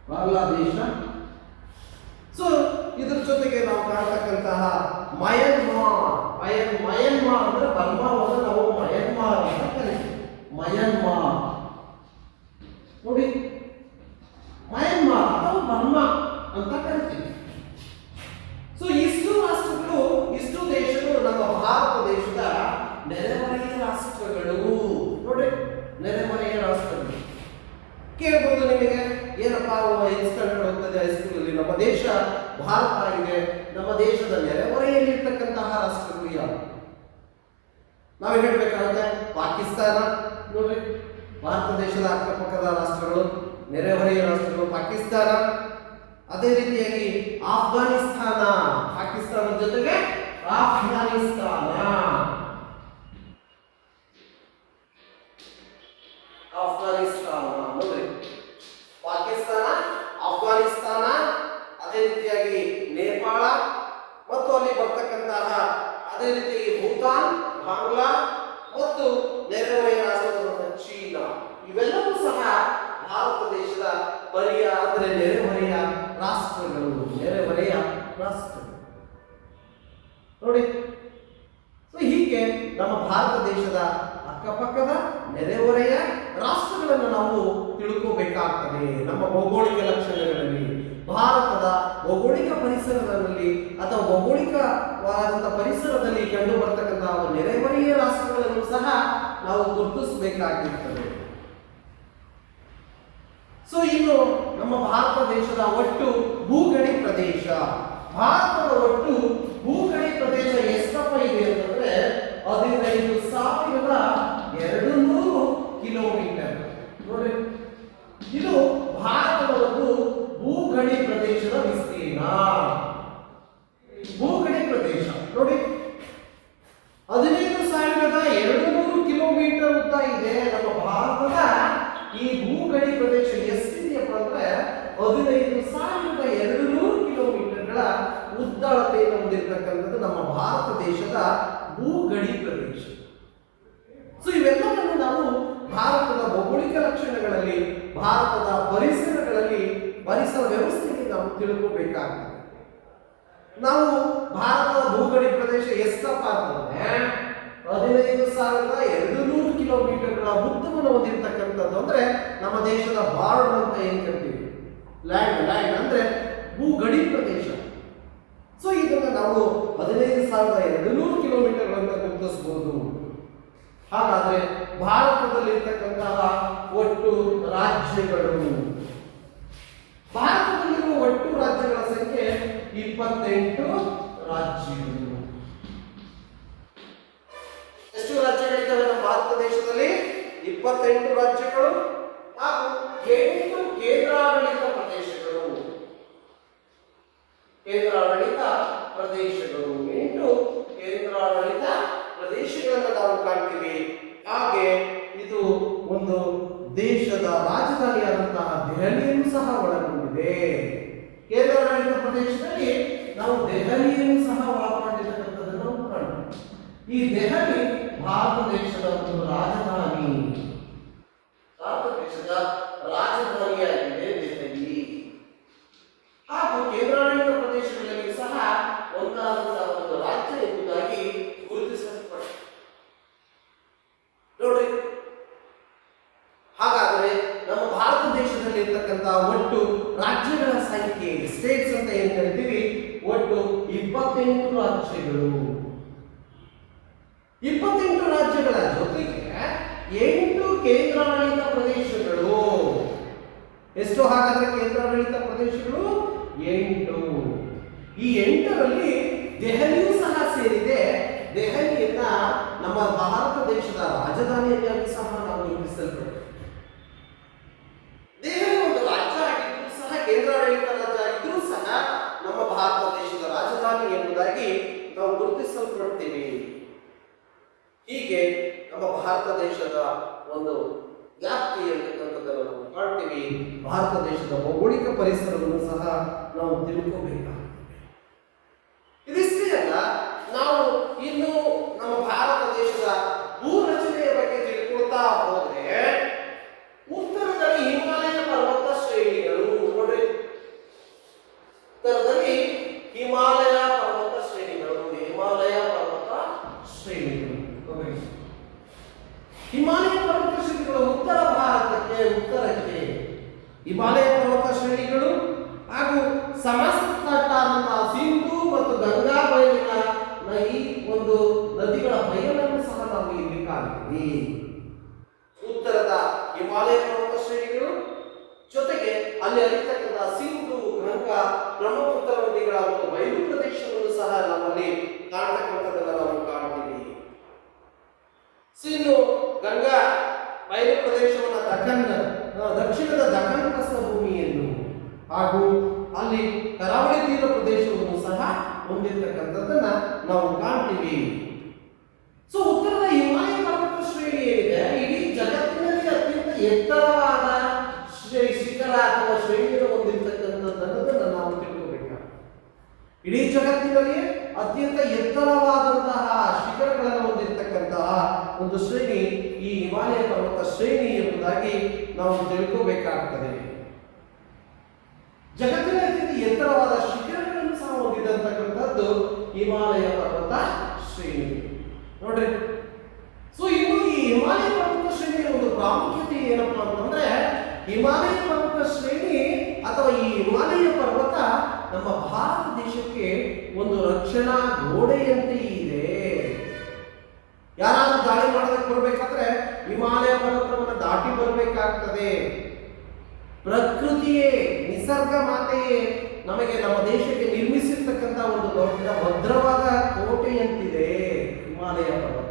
ಬಾಂಗ್ಲಾದೇಶ. ಸೊ ಇದ್ರ ಜೊತೆಗೆ ನಾವು ಕಾಣ್ತಕ್ಕಂತಹ ಮಯನ್ಮಾರ್ ಅಂದ್ರೆ ಬರ್ಮಾವನ್ನು ನಾವು ಮಯನ್ಮಾರ್ ಅಂತ ಕರಿತೀವಿ. ಮಯನ್ಮಾರ್ ನೋಡಿ, ಮಯನ್ಮಾರ್ ಅಥವಾ ಬರ್ಮಾ ಅಂತ ಕರಿತೀವಿ. ಕೇಳ್ಬೋದು ನಿಮಗೆ, ಏನಪ್ಪಾ ಇನ್ಸ್ಟಾಲ್ಮೆಂಟ್ ಹೋಗ್ತದೆ ಹೈಸ್ಕೂಲಲ್ಲಿ, ನಮ್ಮ ದೇಶ ಭಾರತ ಆಗಿದೆ, ನಮ್ಮ ದೇಶದ ನೆರೆಹೊರೆಯಲ್ಲಿರ್ತಕ್ಕಂತಹ ರಾಷ್ಟ್ರಗಳು ಯಾವು? ನಾವು ಹೇಳ್ಬೇಕಾಗುತ್ತೆ ಪಾಕಿಸ್ತಾನ. ನೋಡ್ರಿ, ಭಾರತ ದೇಶದ ಅಕ್ಕಪಕ್ಕದ ರಾಷ್ಟ್ರಗಳು, ನೆರೆಹೊರೆಯ ರಾಷ್ಟ್ರಗಳು ಪಾಕಿಸ್ತಾನ. ಅದೇ ರೀತಿಯಾಗಿ ಆಫ್ಘಾನಿಸ್ತಾನ, ಪಾಕಿಸ್ತಾನದ ಜೊತೆಗೆ ಆಫ್ಘಾನಿಸ್ತಾನ. ಆಫ್ಘಾನಿಸ್ತಾನ ನೋಡ್ರಿ, ಪಾಕಿಸ್ತಾನ, ಆಫ್ಘಾನಿಸ್ತಾನ, ಅದೇ ರೀತಿಯಾಗಿ ನೇಪಾಳ ಮತ್ತು ಅಲ್ಲಿ ಬರ್ತಕ್ಕಂತಹ ಅದೇ ರೀತಿಯಾಗಿ ಭೂತಾನ್, ಬಾಂಗ್ಲಾ ಮತ್ತು ನೆರೆಹೊರೆಯ ರಾಷ್ಟ್ರವಾದ ಚೀನಾ, ಇವೆಲ್ಲವೂ ಸಹ ಭಾರತ ದೇಶದ ಬರಿಯ ಅಂದರೆ ನೆರೆಹೊರೆಯ ರಾಷ್ಟ್ರಗಳು. ನೆರೆಹೊರೆಯ ರಾಷ್ಟ್ರಗಳು ನೋಡಿ. ಹೀಗೆ ನಮ್ಮ ಭಾರತ ದೇಶದ ಅಕ್ಕಪಕ್ಕದ ನೆರೆಹೊರೆಯ ರಾಷ್ಟ್ರಗಳನ್ನು ನಾವು ತಿಳ್ಕೋಬೇಕಾಗ್ತದೆ. ನಮ್ಮ ಭೌಗೋಳಿಕ ಲಕ್ಷಣಗಳಲ್ಲಿ, ಭಾರತದ ಭೌಗೋಳಿಕ ಪರಿಸರದಲ್ಲಿ ಅಥವಾ ಭೌಗೋಳಿಕವಾದಂಥ ಪರಿಸರದಲ್ಲಿ ಕಂಡು ಬರ್ತಕ್ಕಂತಹ ನೆರೆಹೊರೆಯ ರಾಷ್ಟ್ರಗಳನ್ನು ಸಹ ನಾವು ಗುರುತಿಸಬೇಕಾಗಿರ್ತದೆ. ಇನ್ನು ನಮ್ಮ ಭಾರತ ದೇಶದ ಒಟ್ಟು ಭೂಗಡಿ ಪ್ರದೇಶ, ಭಾರತದ ಒಟ್ಟು ಭೂಗಡಿ ಪ್ರದೇಶ ಎಷ್ಟಪ್ಪ ಇದೆ ಅಂತಂದ್ರೆ 15,200 ಕಿಲೋಮೀಟರ್. ನೋಡಿ, ಇದು ಭಾರತದ ಒಂದು ಭೂಗಡಿ ಪ್ರದೇಶದ ವಿಸ್ತೀರ್ಣ. ಭೂಗಡಿ ಪ್ರದೇಶ ನೋಡಿ, 15,200 ಕಿಲೋಮೀಟರ್ ಉದ್ದ ಇದೆ ನಮ್ಮ ಭಾರತದ ಈ ಭೂಗಡಿ ಪ್ರದೇಶ. ಎಷ್ಟಿದೆಯಪ್ಪ ಅಂದ್ರೆ 15,200 ಕಿಲೋಮೀಟರ್ಗಳ ಉದ್ದಳತೆಯನ್ನು ಹೊಂದಿರತಕ್ಕಂಥದ್ದು ನಮ್ಮ ಭಾರತ ದೇಶದ ಭೂಗಡಿ ಪ್ರದೇಶ. ಇವೆಲ್ಲವನ್ನು ನಾವು ಭಾರತದ ಭೌಗೋಳಿಕ ಲಕ್ಷಣಗಳಲ್ಲಿ, ಭಾರತದ ಪರಿಸರಗಳಲ್ಲಿ, ಪರಿಸರ ವ್ಯವಸ್ಥೆಗೆ ನಾವು ತಿಳ್ಕೋಬೇಕಾಗ್ತದೆ. ನಾವು ಭಾರತದ ಭೂಗಡಿ ಪ್ರದೇಶ ಎಷ್ಟಪ್ಪ ಅಂತಂದ್ರೆ 15,200 ಕಿಲೋಮೀಟರ್ಗಳ ಉದ್ದವನ್ನು ಹೊಂದಿರತಕ್ಕಂಥದ್ದು. ಅಂದ್ರೆ ನಮ್ಮ ದೇಶದ ಬಾರ್ಡರ್ ಅಂತ ಏನ್ ಕರಿತೀವಿ, ಲ್ಯಾಂಡ್ ಅಂದ್ರೆ ಭೂಗಡಿ ಪ್ರದೇಶ. ಇದನ್ನ ನಾವು 15,200 ಕಿಲೋಮೀಟರ್ಗಳನ್ನು ಗುರುತಿಸಬಹುದು. ಹಾಗಾದ್ರೆ ಭಾರತದಲ್ಲಿರ್ತಕ್ಕಂತಹ ಒಟ್ಟು ರಾಜ್ಯಗಳು, ಭಾರತದಲ್ಲಿರುವ ಒಟ್ಟು ರಾಜ್ಯಗಳ ಸಂಖ್ಯೆ 28 ರಾಜ್ಯಗಳು. ಎಷ್ಟು ರಾಜ್ಯಗಳಿದ್ದಾವೆ ನಮ್ಮ ಭಾರತ ದೇಶದಲ್ಲಿ? 28 ರಾಜ್ಯಗಳು ಹಾಗೂ 8 ಕೇಂದ್ರಾಡಳಿತ ಪ್ರದೇಶಗಳು. ಕೇಂದ್ರಾಡಳಿತ ಪ್ರದೇಶಗಳು 8 ಕೇಂದ್ರಾಡಳಿತ ಪ್ರದೇಶಗಳನ್ನು ನಾವು ಕಾಣ್ತೀವಿ. ಹಾಗೆ ಇದು ಒಂದು ದೇಶದ ರಾಜಧಾನಿಯಾದಂತಹ ದೆಹಲಿಯನ್ನು ಸಹ ಒಳಗೊಂಡಿದೆ. ಕೇಂದ್ರಾಡಳಿತ ಪ್ರದೇಶದಲ್ಲಿ ನಾವು ದೆಹಲಿಯನ್ನು ಸಹ ಒಳಗೊಂಡಿರತಕ್ಕಂಥದ್ದನ್ನು ನಾವು ಕಾಣ್ತೀವಿ. ಈ ದೆಹಲಿ ಭಾರತ ದೇಶದ ಒಂದು ರಾಜಧಾನಿ, ಭಾರತ ದೇಶದ ರಾಜಧಾನಿಯಾಗಿದೆ ದೆಹಲಿ. ಹಾಗೂ ಕೇಂದ್ರಾಡಳಿತ ಪ್ರದೇಶಗಳಲ್ಲಿ ಸಹ ಒಂದಾದಂತಹ ಒಂದು ರಾಜ್ಯ ಎಂಬುದಾಗಿ ಗುರುತಿಸಲ್ಪಟ್ಟಿದೆ. ನೋಡ್ರಿ, ಹಾಗಾದರೆ ನಮ್ಮ ಭಾರತ ದೇಶದಲ್ಲಿ ಇರ್ತಕ್ಕಂತಹ ಒಟ್ಟು ರಾಜ್ಯಗಳ ಸಂಖ್ಯೆ, ಸ್ಟೇಟ್ಸ್ ಅಂತ ಏನ್ ಕರಿತೀವಿ, ಒಟ್ಟು 28 ರಾಜ್ಯಗಳು. 28 ರಾಜ್ಯಗಳ ಜೊತೆಗೆ 8 ಕೇಂದ್ರಾಡಳಿತ ಪ್ರದೇಶಗಳು. ಎಷ್ಟು ಹಾಗಾದ್ರೆ ಕೇಂದ್ರಾಡಳಿತ ಪ್ರದೇಶಗಳು? 8. ಈ 8ರಲ್ಲಿ ದೆಹಲಿಯೂ ಸಹ ಸೇರಿದೆ. ದೆಹಲಿಯನ್ನ ನಮ್ಮ ಭಾರತ ದೇಶದ ರಾಜಧಾನಿಯಾಗಿ ಸಹ ನಾವು ಗುರುತಿಸಲ್ಪಟ್ಟಿದೆ. ದೆಹಲಿ ಒಂದು ರಾಜ್ಯ ಆಗಿದ್ರೂ ಸಹ, ಕೇಂದ್ರಾಡಳಿತ ರಾಜ್ಯ ಆಗಿದ್ರೂ ಸಹ ನಮ್ಮ ಭಾರತ ದೇಶದ ರಾಜಧಾನಿ ಎಂಬುದಾಗಿ ನಾವು ಗುರುತಿಸಲ್ಪಡ್ತೀವಿ. ಹೀಗೆ ನಮ್ಮ ಭಾರತ ದೇಶದ ಒಂದು ವ್ಯಾಪ್ತಿ ಇರತಕ್ಕಂಥದ್ದನ್ನು ನಾವು ಕಾಣ್ತೀವಿ. ಭಾರತ ದೇಶದ ಭೌಗೋಳಿಕ ಪರಿಸರವನ್ನು ಸಹ ನಾವು ತಿಳ್ಕೋಬೇಕಾಗ್ತದೆ. ಇದಿಷ್ಟೇ ಅಲ್ಲ, ನಾವು ಇನ್ನು ನಮ್ಮ ಭಾರತ ದೇಶದ ಭೂ ರಚನೆಯ ಬಗ್ಗೆ ತಿಳ್ಕೊಳ್ತಾ ಹೋದ್ರೆ ಉತ್ತರದಲ್ಲಿ ಹಿಮಾಲಯ ಪರ್ವತ ಶ್ರೇಣಿಗಳು. ನೋಡ್ರಿ, ಉತ್ತರದಲ್ಲಿ ಹಿಮಾಲಯ ಪರ್ವತ ಶ್ರೇಣಿಗಳು. ಹಿಮಾಲಯ ಪರ್ವತ ಶ್ರೇಣಿಗಳು, ಹಿಮಾಲಯ ಪರ್ವತ ಶ್ರೇಣಿಗಳು ಉತ್ತರ ಭಾರತಕ್ಕೆ, ಉತ್ತರಕ್ಕೆ ಹಿಮಾಲಯ ಪರ್ವತ ಶ್ರೇಣಿಗಳು ಹಾಗೂ ಸಮತಟ್ಟಾದಂತಹ ಸಿಂಧೂ ಮತ್ತು ಗಂಗಾ ಬಯಲಿನ ಈ ಒಂದು ನದಿಗಳ ಬಯಲನ್ನು ಸಹ ನಾವು ಇಲ್ಲಿ ಕಾಣ್ತೀವಿ. ಉತ್ತರದ ಹಿಮಾಲಯ ಪರ್ವತ ಶ್ರೇಣಿಗಳು ಅಲ್ಲಿ ಹರಿತಕ್ಕಂತಹ ಸಿಂಧು ಗಂಗಾ ಬ್ರಹ್ಮಪುತ್ರ ನದಿಗಳ ಒಂದು ಬಯಲು ಪ್ರದೇಶವನ್ನು ಸಹ ನಮ್ಮಲ್ಲಿ ಕಾಣ್ತಕ್ಕಂಥದ್ದನ್ನ ನಾವು ಕಾಣ್ತೀವಿ. ಸಿಂಧು ಗಂಗಾ ಬಯಲು ಪ್ರದೇಶವನ್ನ ದಕ್ಷಿಣದ ದಖನ್ ಪ್ರಸ್ಥಭೂಮಿ ಎಂದು ಹಾಗೂ ಅಲ್ಲಿ ಕರಾವಳಿ ತೀರ ಪ್ರದೇಶವನ್ನು ಸಹ ಹೊಂದಿರತಕ್ಕಂಥದ್ದನ್ನ ನಾವು ಕಾಣ್ತೀವಿ. ಸೊ ಉತ್ತರದ ಹಿಮಾಲಯ ಪರ್ವತ ಶ್ರೇಣಿ ಏನಿದೆ ಇಡೀ ಜಗತ್ತಿನಲ್ಲಿ ಅತ್ಯಂತ ಎತ್ತರವಾದ ಶಿಖರ ಅಥವಾ ಶ್ರೇಣಿಯನ್ನು ಹೊಂದಿರತಕ್ಕಂಥದ್ದನ್ನು ನಾವು ತಿಳ್ಕೋಬೇಕಾಗ್ತದೆ. ಇಡೀ ಜಗತ್ತಿನಲ್ಲಿ ಅತ್ಯಂತ ಎತ್ತರವಾದಂತಹ ಶಿಖರಗಳನ್ನು ಹೊಂದಿರತಕ್ಕಂತಹ ಒಂದು ಶ್ರೇಣಿ ಈ ಹಿಮಾಲಯ ಪರ್ವತ ಶ್ರೇಣಿ ಎಂಬುದಾಗಿ ನಾವು ತಿಳ್ಕೋಬೇಕಾಗ್ತದೆ. ಜಗತ್ತಿನ ಅತ್ಯಂತ ಎತ್ತರವಾದ ಶಿಖರಗಳನ್ನು ಸಹ ಹೊಂದಿದಂತಕ್ಕಂಥದ್ದು ಹಿಮಾಲಯ ಪರ್ವತ ಶ್ರೇಣಿ ನೋಡ್ರಿ. ಸೊ ಇನ್ನು ಈ ಹಿಮಾಲಯ ಪರ್ವತ ಶ್ರೇಣಿಯ ಒಂದು ಪ್ರಾಮುಖ್ಯತೆ ಏನಪ್ಪಾ ಅಂತಂದ್ರೆ ಹಿಮಾಲಯ ಪರ್ವತ ಶ್ರೇಣಿ ಅಥವಾ ಈ ಹಿಮಾಲಯ ಪರ್ವತ ನಮ್ಮ ಭಾರತ ದೇಶಕ್ಕೆ ಒಂದು ರಕ್ಷಣಾ ಗೋಡೆಯಂತೆ ಇದೆ. ಯಾರಾದ್ರೂ ದಾಳಿ ಮಾಡೋದಕ್ಕೆ ಬರಬೇಕಾದ್ರೆ ಹಿಮಾಲಯ ಪರ್ವತವನ್ನು ದಾಟಿ ಬರಬೇಕಾಗ್ತದೆ. ಪ್ರಕೃತಿಯೇ ನಿಸರ್ಗ ಮಾತೆಯೇ ನಮಗೆ ನಮ್ಮ ದೇಶಕ್ಕೆ ನಿರ್ಮಿಸಿರ್ತಕ್ಕಂಥ ಒಂದು ದೊಡ್ಡ ಭದ್ರವಾದ ಕೋಟೆಯಂತಿದೆ ಹಿಮಾಲಯ ಪರ್ವತ.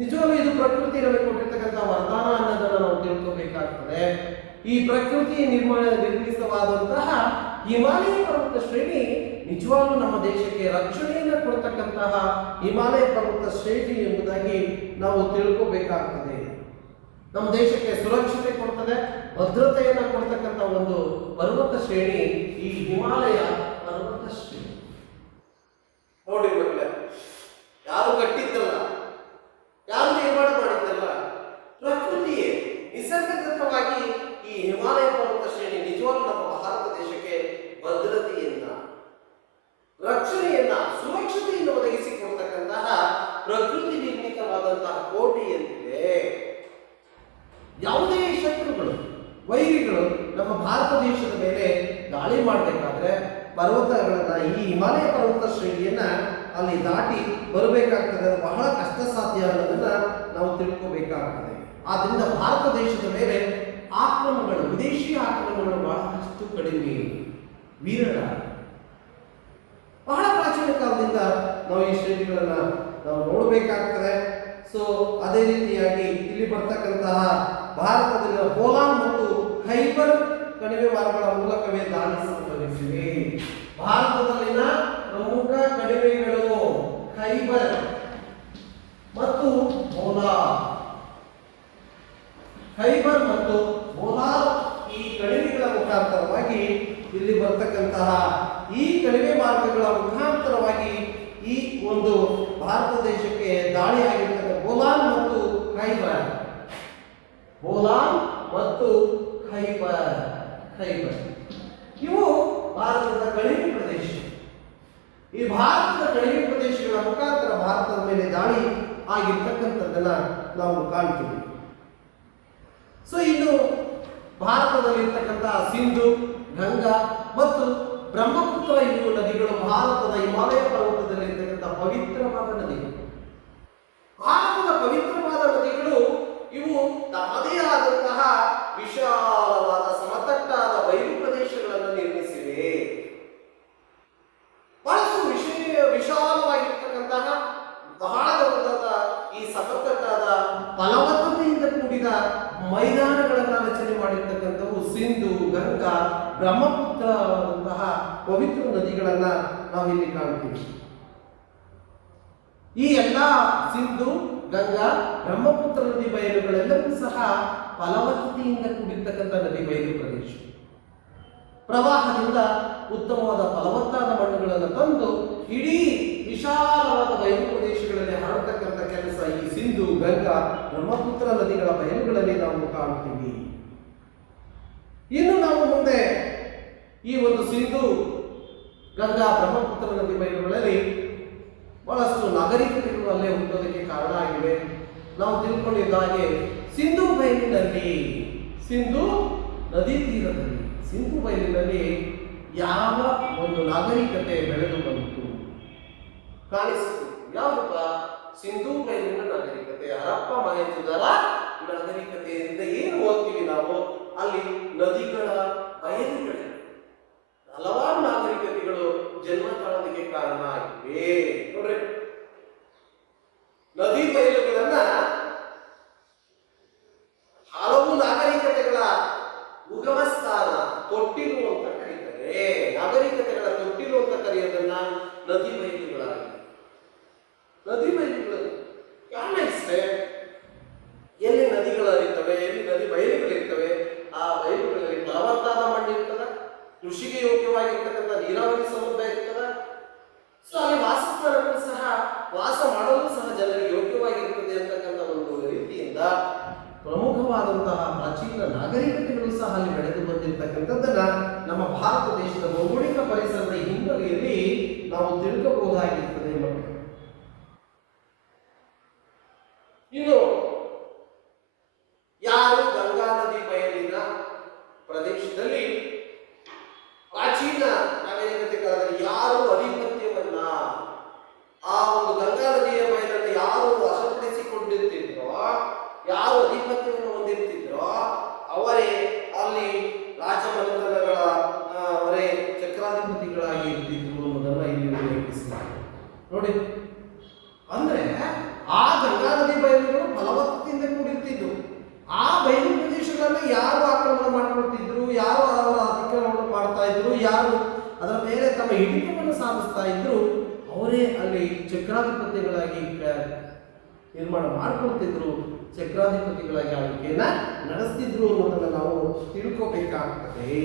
ನಿಜವಾಗ್ಲೂ ಇದು ಪ್ರಕೃತಿ ನಮಗೆ ಕೊಟ್ಟಿರ್ತಕ್ಕಂಥ ವರದಾನ ಅನ್ನೋದನ್ನು ನಾವು ತಿಳ್ಕೋಬೇಕಾಗ್ತದೆ. ಈ ಪ್ರಕೃತಿ ನಿರ್ಮಿತವಾದಂತಹ ಹಿಮಾಲಯ ಪರ್ವತ ಶ್ರೇಣಿ ನಿಜವಾಗ್ಲೂ ನಮ್ಮ ದೇಶಕ್ಕೆ ರಕ್ಷಣೆಯನ್ನು ಕೊಡ್ತಕ್ಕಂತಹ ಹಿಮಾಲಯ ಪರ್ವತ ಶ್ರೇಣಿ ಎಂಬುದಾಗಿ ನಾವು ತಿಳ್ಕೋಬೇಕಾಗ್ತದೆ. ನಮ್ಮ ದೇಶಕ್ಕೆ ಸುರಕ್ಷತೆ ಕೊಡ್ತದೆ, ಭದ್ರತೆಯನ್ನು ಕೊಡ್ತಕ್ಕಂಥ ಒಂದು ಪರ್ವತ ಶ್ರೇಣಿ ಈ ಹಿಮಾಲಯ ಪರ್ವತ ಶ್ರೇಣಿ. ನೋಡಿ ಮಕ್ಕಳೇ, ಯಾರು ಕಟ್ಟಿದ್ದಲ್ಲ, ಯಾರು ನಿರ್ಮಾಣ ಮಾಡಿದ್ದಲ್ಲ, ಪ್ರಕೃತಿಯೇ ನಿಸರ್ಗದತ್ತವಾಗಿ ಈ ಹಿಮಾಲಯ ಪರ್ವತ ಶ್ರೇಣಿ ನಿಜವಾಗ್ಲೂ ನಮ್ಮ ಭಾರತ ದೇಶಕ್ಕೆ ಭದ್ರತೆಯನ್ನ, ರಕ್ಷಣೆಯನ್ನ, ಸುರಕ್ಷತೆಯನ್ನು ಒದಗಿಸಿಕೊಡ್ತಕ್ಕಂತಹ ಪ್ರಕೃತಿ ನಿರ್ಮಿತವಾದಂತಹ ಕೋಟೆಯಂತಿದೆ. ಯಾವುದೇ ಶತ್ರುಗಳು, ವೈರಿಗಳು ನಮ್ಮ ಭಾರತ ದೇಶದ ಮೇಲೆ ದಾಳಿ ಮಾಡಬೇಕಾದ್ರೆ ಪರ್ವತಗಳನ್ನ, ಈ ಹಿಮಾಲಯ ಪರ್ವತ ಶ್ರೇಣಿಯನ್ನ ಅಲ್ಲಿ ದಾಟಿ ಬರಬೇಕಾಗ್ತದೆ. ಅದು ಬಹಳ ಕಷ್ಟ ಸಾಧ್ಯ ಅನ್ನೋದನ್ನ ನಾವು ತಿಳ್ಕೋಬೇಕಾಗ್ತದೆ. ಆದ್ರಿಂದ ಭಾರತ ದೇಶದ ಮೇಲೆ ಆಕ್ರಮಣಗಳು, ವಿದೇಶಿ ಆಕ್ರಮಣಗಳು ಬಹಳಷ್ಟು ಕಡಿಮೆ, ವಿರಳ. ಬಹಳ ಪ್ರಾಚೀನ ಕಾಲದಿಂದ ನಾವು ಈ ಶ್ರೇಣಿಗಳನ್ನ ನಾವು ನೋಡಬೇಕಾಗ್ತದೆ. ಸೊ ಅದೇ ರೀತಿಯಾಗಿ ಇಲ್ಲಿ ಬರ್ತಕ್ಕಂತಹ ಭಾರತದಲ್ಲಿನ ಬೋಲಾನ್ ಮತ್ತು ಖೈಬರ್ ಕಣಿವೆ ಮಾರ್ಗಗಳ ಮೂಲಕವೇ ದಾಳಿ ಸಂಭವಿಸಿವೆ. ಭಾರತದಲ್ಲಿನ ಪ್ರಮುಖ ಕಣಿವೆಗಳು ಖೈಬರ್ ಮತ್ತು ಬೋಲಾನ್. ಖೈಬರ್ ಮತ್ತು ಬೋಲಾನ್ ಈ ಕಣಿವೆಗಳ ಮುಖಾಂತರವಾಗಿ ಇಲ್ಲಿ ಬರ್ತಕ್ಕಂತಹ ಈ ಕಣಿವೆ ಮಾರ್ಗಗಳ ಮುಖಾಂತರವಾಗಿ ಈ ಒಂದು ಭಾರತ ದೇಶಕ್ಕೆ ದಾಳಿ ಆಗಿರ್ತಕ್ಕಂಥ ಬೋಲಾನ್ ಮತ್ತು ಖೈಬರ್, ಬೋಲಾನ್ ಮತ್ತು ಖೈಬರ್ ಇವು ಭಾರತದ ಕಣಿವೆ ಪ್ರದೇಶ. ಈ ಭಾರತದ ಕಣಿವೆ ಪ್ರದೇಶಗಳ ಮುಖಾಂತರ ಭಾರತದ ಮೇಲೆ ದಾಳಿ ಆಗಿರ್ತಕ್ಕಂಥದ್ದನ್ನ ನಾವು ಕಾಣ್ತೀವಿ. ಸೊ ಇನ್ನು ಭಾರತದಲ್ಲಿರ್ತಕ್ಕಂತಹ ಸಿಂಧು, ಗಂಗಾ ಮತ್ತು ಬ್ರಹ್ಮಪುತ್ರ ಇವು ನದಿಗಳು ಭಾರತದ ಹಿಮಾಲಯ ಪರ್ವತದಲ್ಲಿರ್ತಕ್ಕಂಥ ಪವಿತ್ರವಾದ ನದಿಗಳು. ಭಾರತದ ಪವಿತ್ರವಾದ ನದಿಗಳು ಇವು ತಮ್ಮದೇ ಆದಂತಹ ವಿಶಾಲವಾದ ಸಮತಟ್ಟಾದ ಬಯಲು ಪ್ರದೇಶಗಳನ್ನು ನಿರ್ಮಿಸಿವೆ. ಬಹಳಷ್ಟು ವಿಶಾಲವಾಗಿರ್ತಕ್ಕಂತಹ ಬಹಳ ದೊಡ್ಡದಾದ ಈ ಸಮತಟ್ಟಾದ ಫಲವತ್ತತೆಯಿಂದ ಕೂಡಿದ ಮೈದಾನಗಳನ್ನು ರಚನೆ ಮಾಡಿರ್ತಕ್ಕಂಥವು ಸಿಂಧು, ಗಂಗಾ, ಬ್ರಹ್ಮಪುತ್ರದಂತಹ ಪವಿತ್ರ ನದಿಗಳನ್ನ ನಾವಿಲ್ಲಿ ಕಾಣ್ತೀವಿ. ಈ ಎಲ್ಲ ಸಿಂಧು, ಗಂಗಾ, ಬ್ರಹ್ಮಪುತ್ರ ನದಿ ಬಯಲುಗಳೆಲ್ಲವೂ ಸಹ ಫಲವತ್ತತೆಯಿಂದ ಕೂಡಿರ್ತಕ್ಕಂಥ ನದಿ ಬಯಲು ಪ್ರದೇಶ. ಪ್ರವಾಹದಿಂದ ಉತ್ತಮವಾದ ಫಲವತ್ತಾದ ಮಣ್ಣುಗಳನ್ನು ತಂದು ಇಡೀ ವಿಶಾಲವಾದ ಬಯಲು ಪ್ರದೇಶಗಳಲ್ಲಿ ಹರಡತಕ್ಕಂಥ ಕೆಲಸ ಈ ಸಿಂಧು, ಗಂಗಾ, ಬ್ರಹ್ಮಪುತ್ರ ನದಿಗಳ ಬಯಲುಗಳಲ್ಲಿ ನಾವು ಕಾಣ್ತೀವಿ. ಇನ್ನು ನಾವು ಮುಂದೆ ಈ ಒಂದು ಸಿಂಧು, ಗಂಗಾ, ಬ್ರಹ್ಮಪುತ್ರ ನದಿ ಬಯಲುಗಳಲ್ಲಿ ಬಹಳಷ್ಟು ನಾಗರಿಕತೆಗಳು ಅಲ್ಲೇ ಹುಟ್ಟೋದಕ್ಕೆ ಕಾರಣ ಆಗಿವೆ. ನಾವು ತಿಳ್ಕೊಂಡಿದ್ದ ಹಾಗೆ ಸಿಂಧು ಬಯಲಿನಲ್ಲಿ, ಸಿಂಧು ನದಿ ತೀರದಲ್ಲಿ, ಸಿಂಧು ಬಯಲಿನಲ್ಲಿ ಯಾವ ಒಂದು ನಾಗರಿಕತೆ ಬೆಳೆದು ಬಂತು ಕಾಣಿಸಿತು? ಯಾವಪ್ಪ? ಸಿಂಧು ಬಯಲಿನ ನಾಗರಿಕತೆ, ಹರಪ್ಪ ಮಹೇಂದ್ರರ ನಾಗರಿಕತೆಯಿಂದ ಏನು ಓದ್ತೀವಿ ನಾವು? ಅಲ್ಲಿ ನದಿಗಳ ಬಯಲುಗಳಿವೆ. ಹಲವಾರು ನಾಗರಿಕತೆಗಳು ಜನ್ಮ ತಾಳೋದಕ್ಕೆ ಕಾರಣ ಆಗಿವೆ. ನೋಡ್ರಿ, ನದಿ ಬಯಲುಗಳನ್ನ ಹಲವು ನಾಗರಿಕತೆಗಳ ಉಗಮ ಸ್ಥಾನ, ತೊಟ್ಟಿಲು ಅಂತ ಕರೀತಾರೆ. ನಾಗರಿಕತೆಗಳ ತೊಟ್ಟಿಲು ಅಂತ ಕರೆಯೋದನ್ನ ನದಿ ಬಯಲುಗಳಾಗಿದೆ. ನದಿ ಬಯಲುಗಳು ಕಾರಣ ಇಷ್ಟೇ, ಎಲ್ಲಿ ನದಿಗಳು ಹರಿತವೆ, ಎಲ್ಲಿ ನದಿ ಬಯಲುಗಳಿರ್ತವೆ, ಆ ಬಯಲುಗಳಲ್ಲಿ ಫಲವತ್ತಾದ ಮಣ್ಣು ಇರ್ತದ, ಕೃಷಿಗೆ ಯೋಗ್ಯವಾಗಿರ್ತಕ್ಕಂಥ ನೀರಾವರಿ ಸೌಲಭ್ಯ ಇರ್ತದ. ಸೊ ಅಲ್ಲಿ ವಾಸಸ್ಥಾನಗಳು ಸಹ, ವಾಸ ಮಾಡಲು ಸಹ ಜನರಿಗೆ ಯೋಗ್ಯವಾಗಿರ್ತದೆ ಅಂತಕ್ಕಂಥ ಒಂದು ರೀತಿಯಿಂದ ಪ್ರಮುಖವಾದಂತಹ ಪ್ರಾಚೀನ ನಾಗರಿಕತೆಗಳು ಸಹ ಅಲ್ಲಿ ಬೆಳೆದು ಬಂದಿರತಕ್ಕಂಥದ್ದನ್ನ ನಮ್ಮ ಭಾರತ ದೇಶದ ಭೌಗೋಳಿಕ ಪರಿಸರದ ಹಿನ್ನೆಲೆಯಲ್ಲಿ ನಾವು ತಿಳ್ಕಬಹುದಾಗಿರ್ತದೆ ಮಕ್ಕಳು. ಇನ್ನು ಯಾರು ಗಂಗಾ ನದಿ ಬಯಲಿನ ಪ್ರದೇಶದಲ್ಲಿ ಪ್ರಾಚೀನ ನಾಗರಿಕತೆ ಕಾಲದಲ್ಲಿ ಯಾರು ಆಧಿಪತ್ಯವನ್ನ, ಆ ಒಂದು ಗಂಗಾ ನದಿಯ ಬಯಲನ್ನು ಯಾರು ವಶಪಡಿಸಿಕೊಂಡಿರ್ತಿದ್ರೋ, ಯಾರು ಆಧಿಪತ್ಯವನ್ನು ಹೊಂದಿರ್ತಿದ್ರೋ ಅವರೇ ಅಲ್ಲಿ ರಾಜಮನೆತನಗಳ ಅವರೇ ಚಕ್ರಾಧಿಪತಿಗಳಾಗಿ ಇರ್ತಿದ್ರು ಅನ್ನೋದನ್ನ ಇಲ್ಲಿ ಉಲ್ಲೇಖಿಸಲಾಗಿದೆ. ನೋಡಿ, ಅಂದ್ರೆ ಆ ಗಂಗಾ ನದಿ ಬಯಲುಗಳು ಫಲವತ್ತತೆಯಿಂದ ಕೂಡಿರ್ತಿದ್ವು. ಆ ಬಯಲು ಪ್ರದೇಶಗಳನ್ನ ಯಾರು ಆಕ್ರಮಣ ಮಾಡ್ಕೊಳ್ತಿದ್ರು, ಯಾರು ಅವರ ಅತಿಕ್ರಮಣ ಮಾಡ್ತಾ ಇದ್ರು, ಯಾರು ಅದರ ಮೇಲೆ ತಮ್ಮ ಹಿಡಿತವನ್ನು ಸಾಧಿಸ್ತಾ ಇದ್ರು, ಅವರೇ ಅಲ್ಲಿ ಚಕ್ರಾಧಿಪತಿಗಳಾಗಿ ನಿರ್ಮಾಣ ಮಾಡ್ಕೊಳ್ತಿದ್ರು, ಚಕ್ರಾಧಿಪತಿಗಳಾಗಿ ಆಳ್ವಿಕೆಯನ್ನ ನಡೆಸ್ತಿದ್ರು ಅನ್ನೋದನ್ನ ನಾವು ತಿಳ್ಕೋಬೇಕಾಗ್ತದೆ.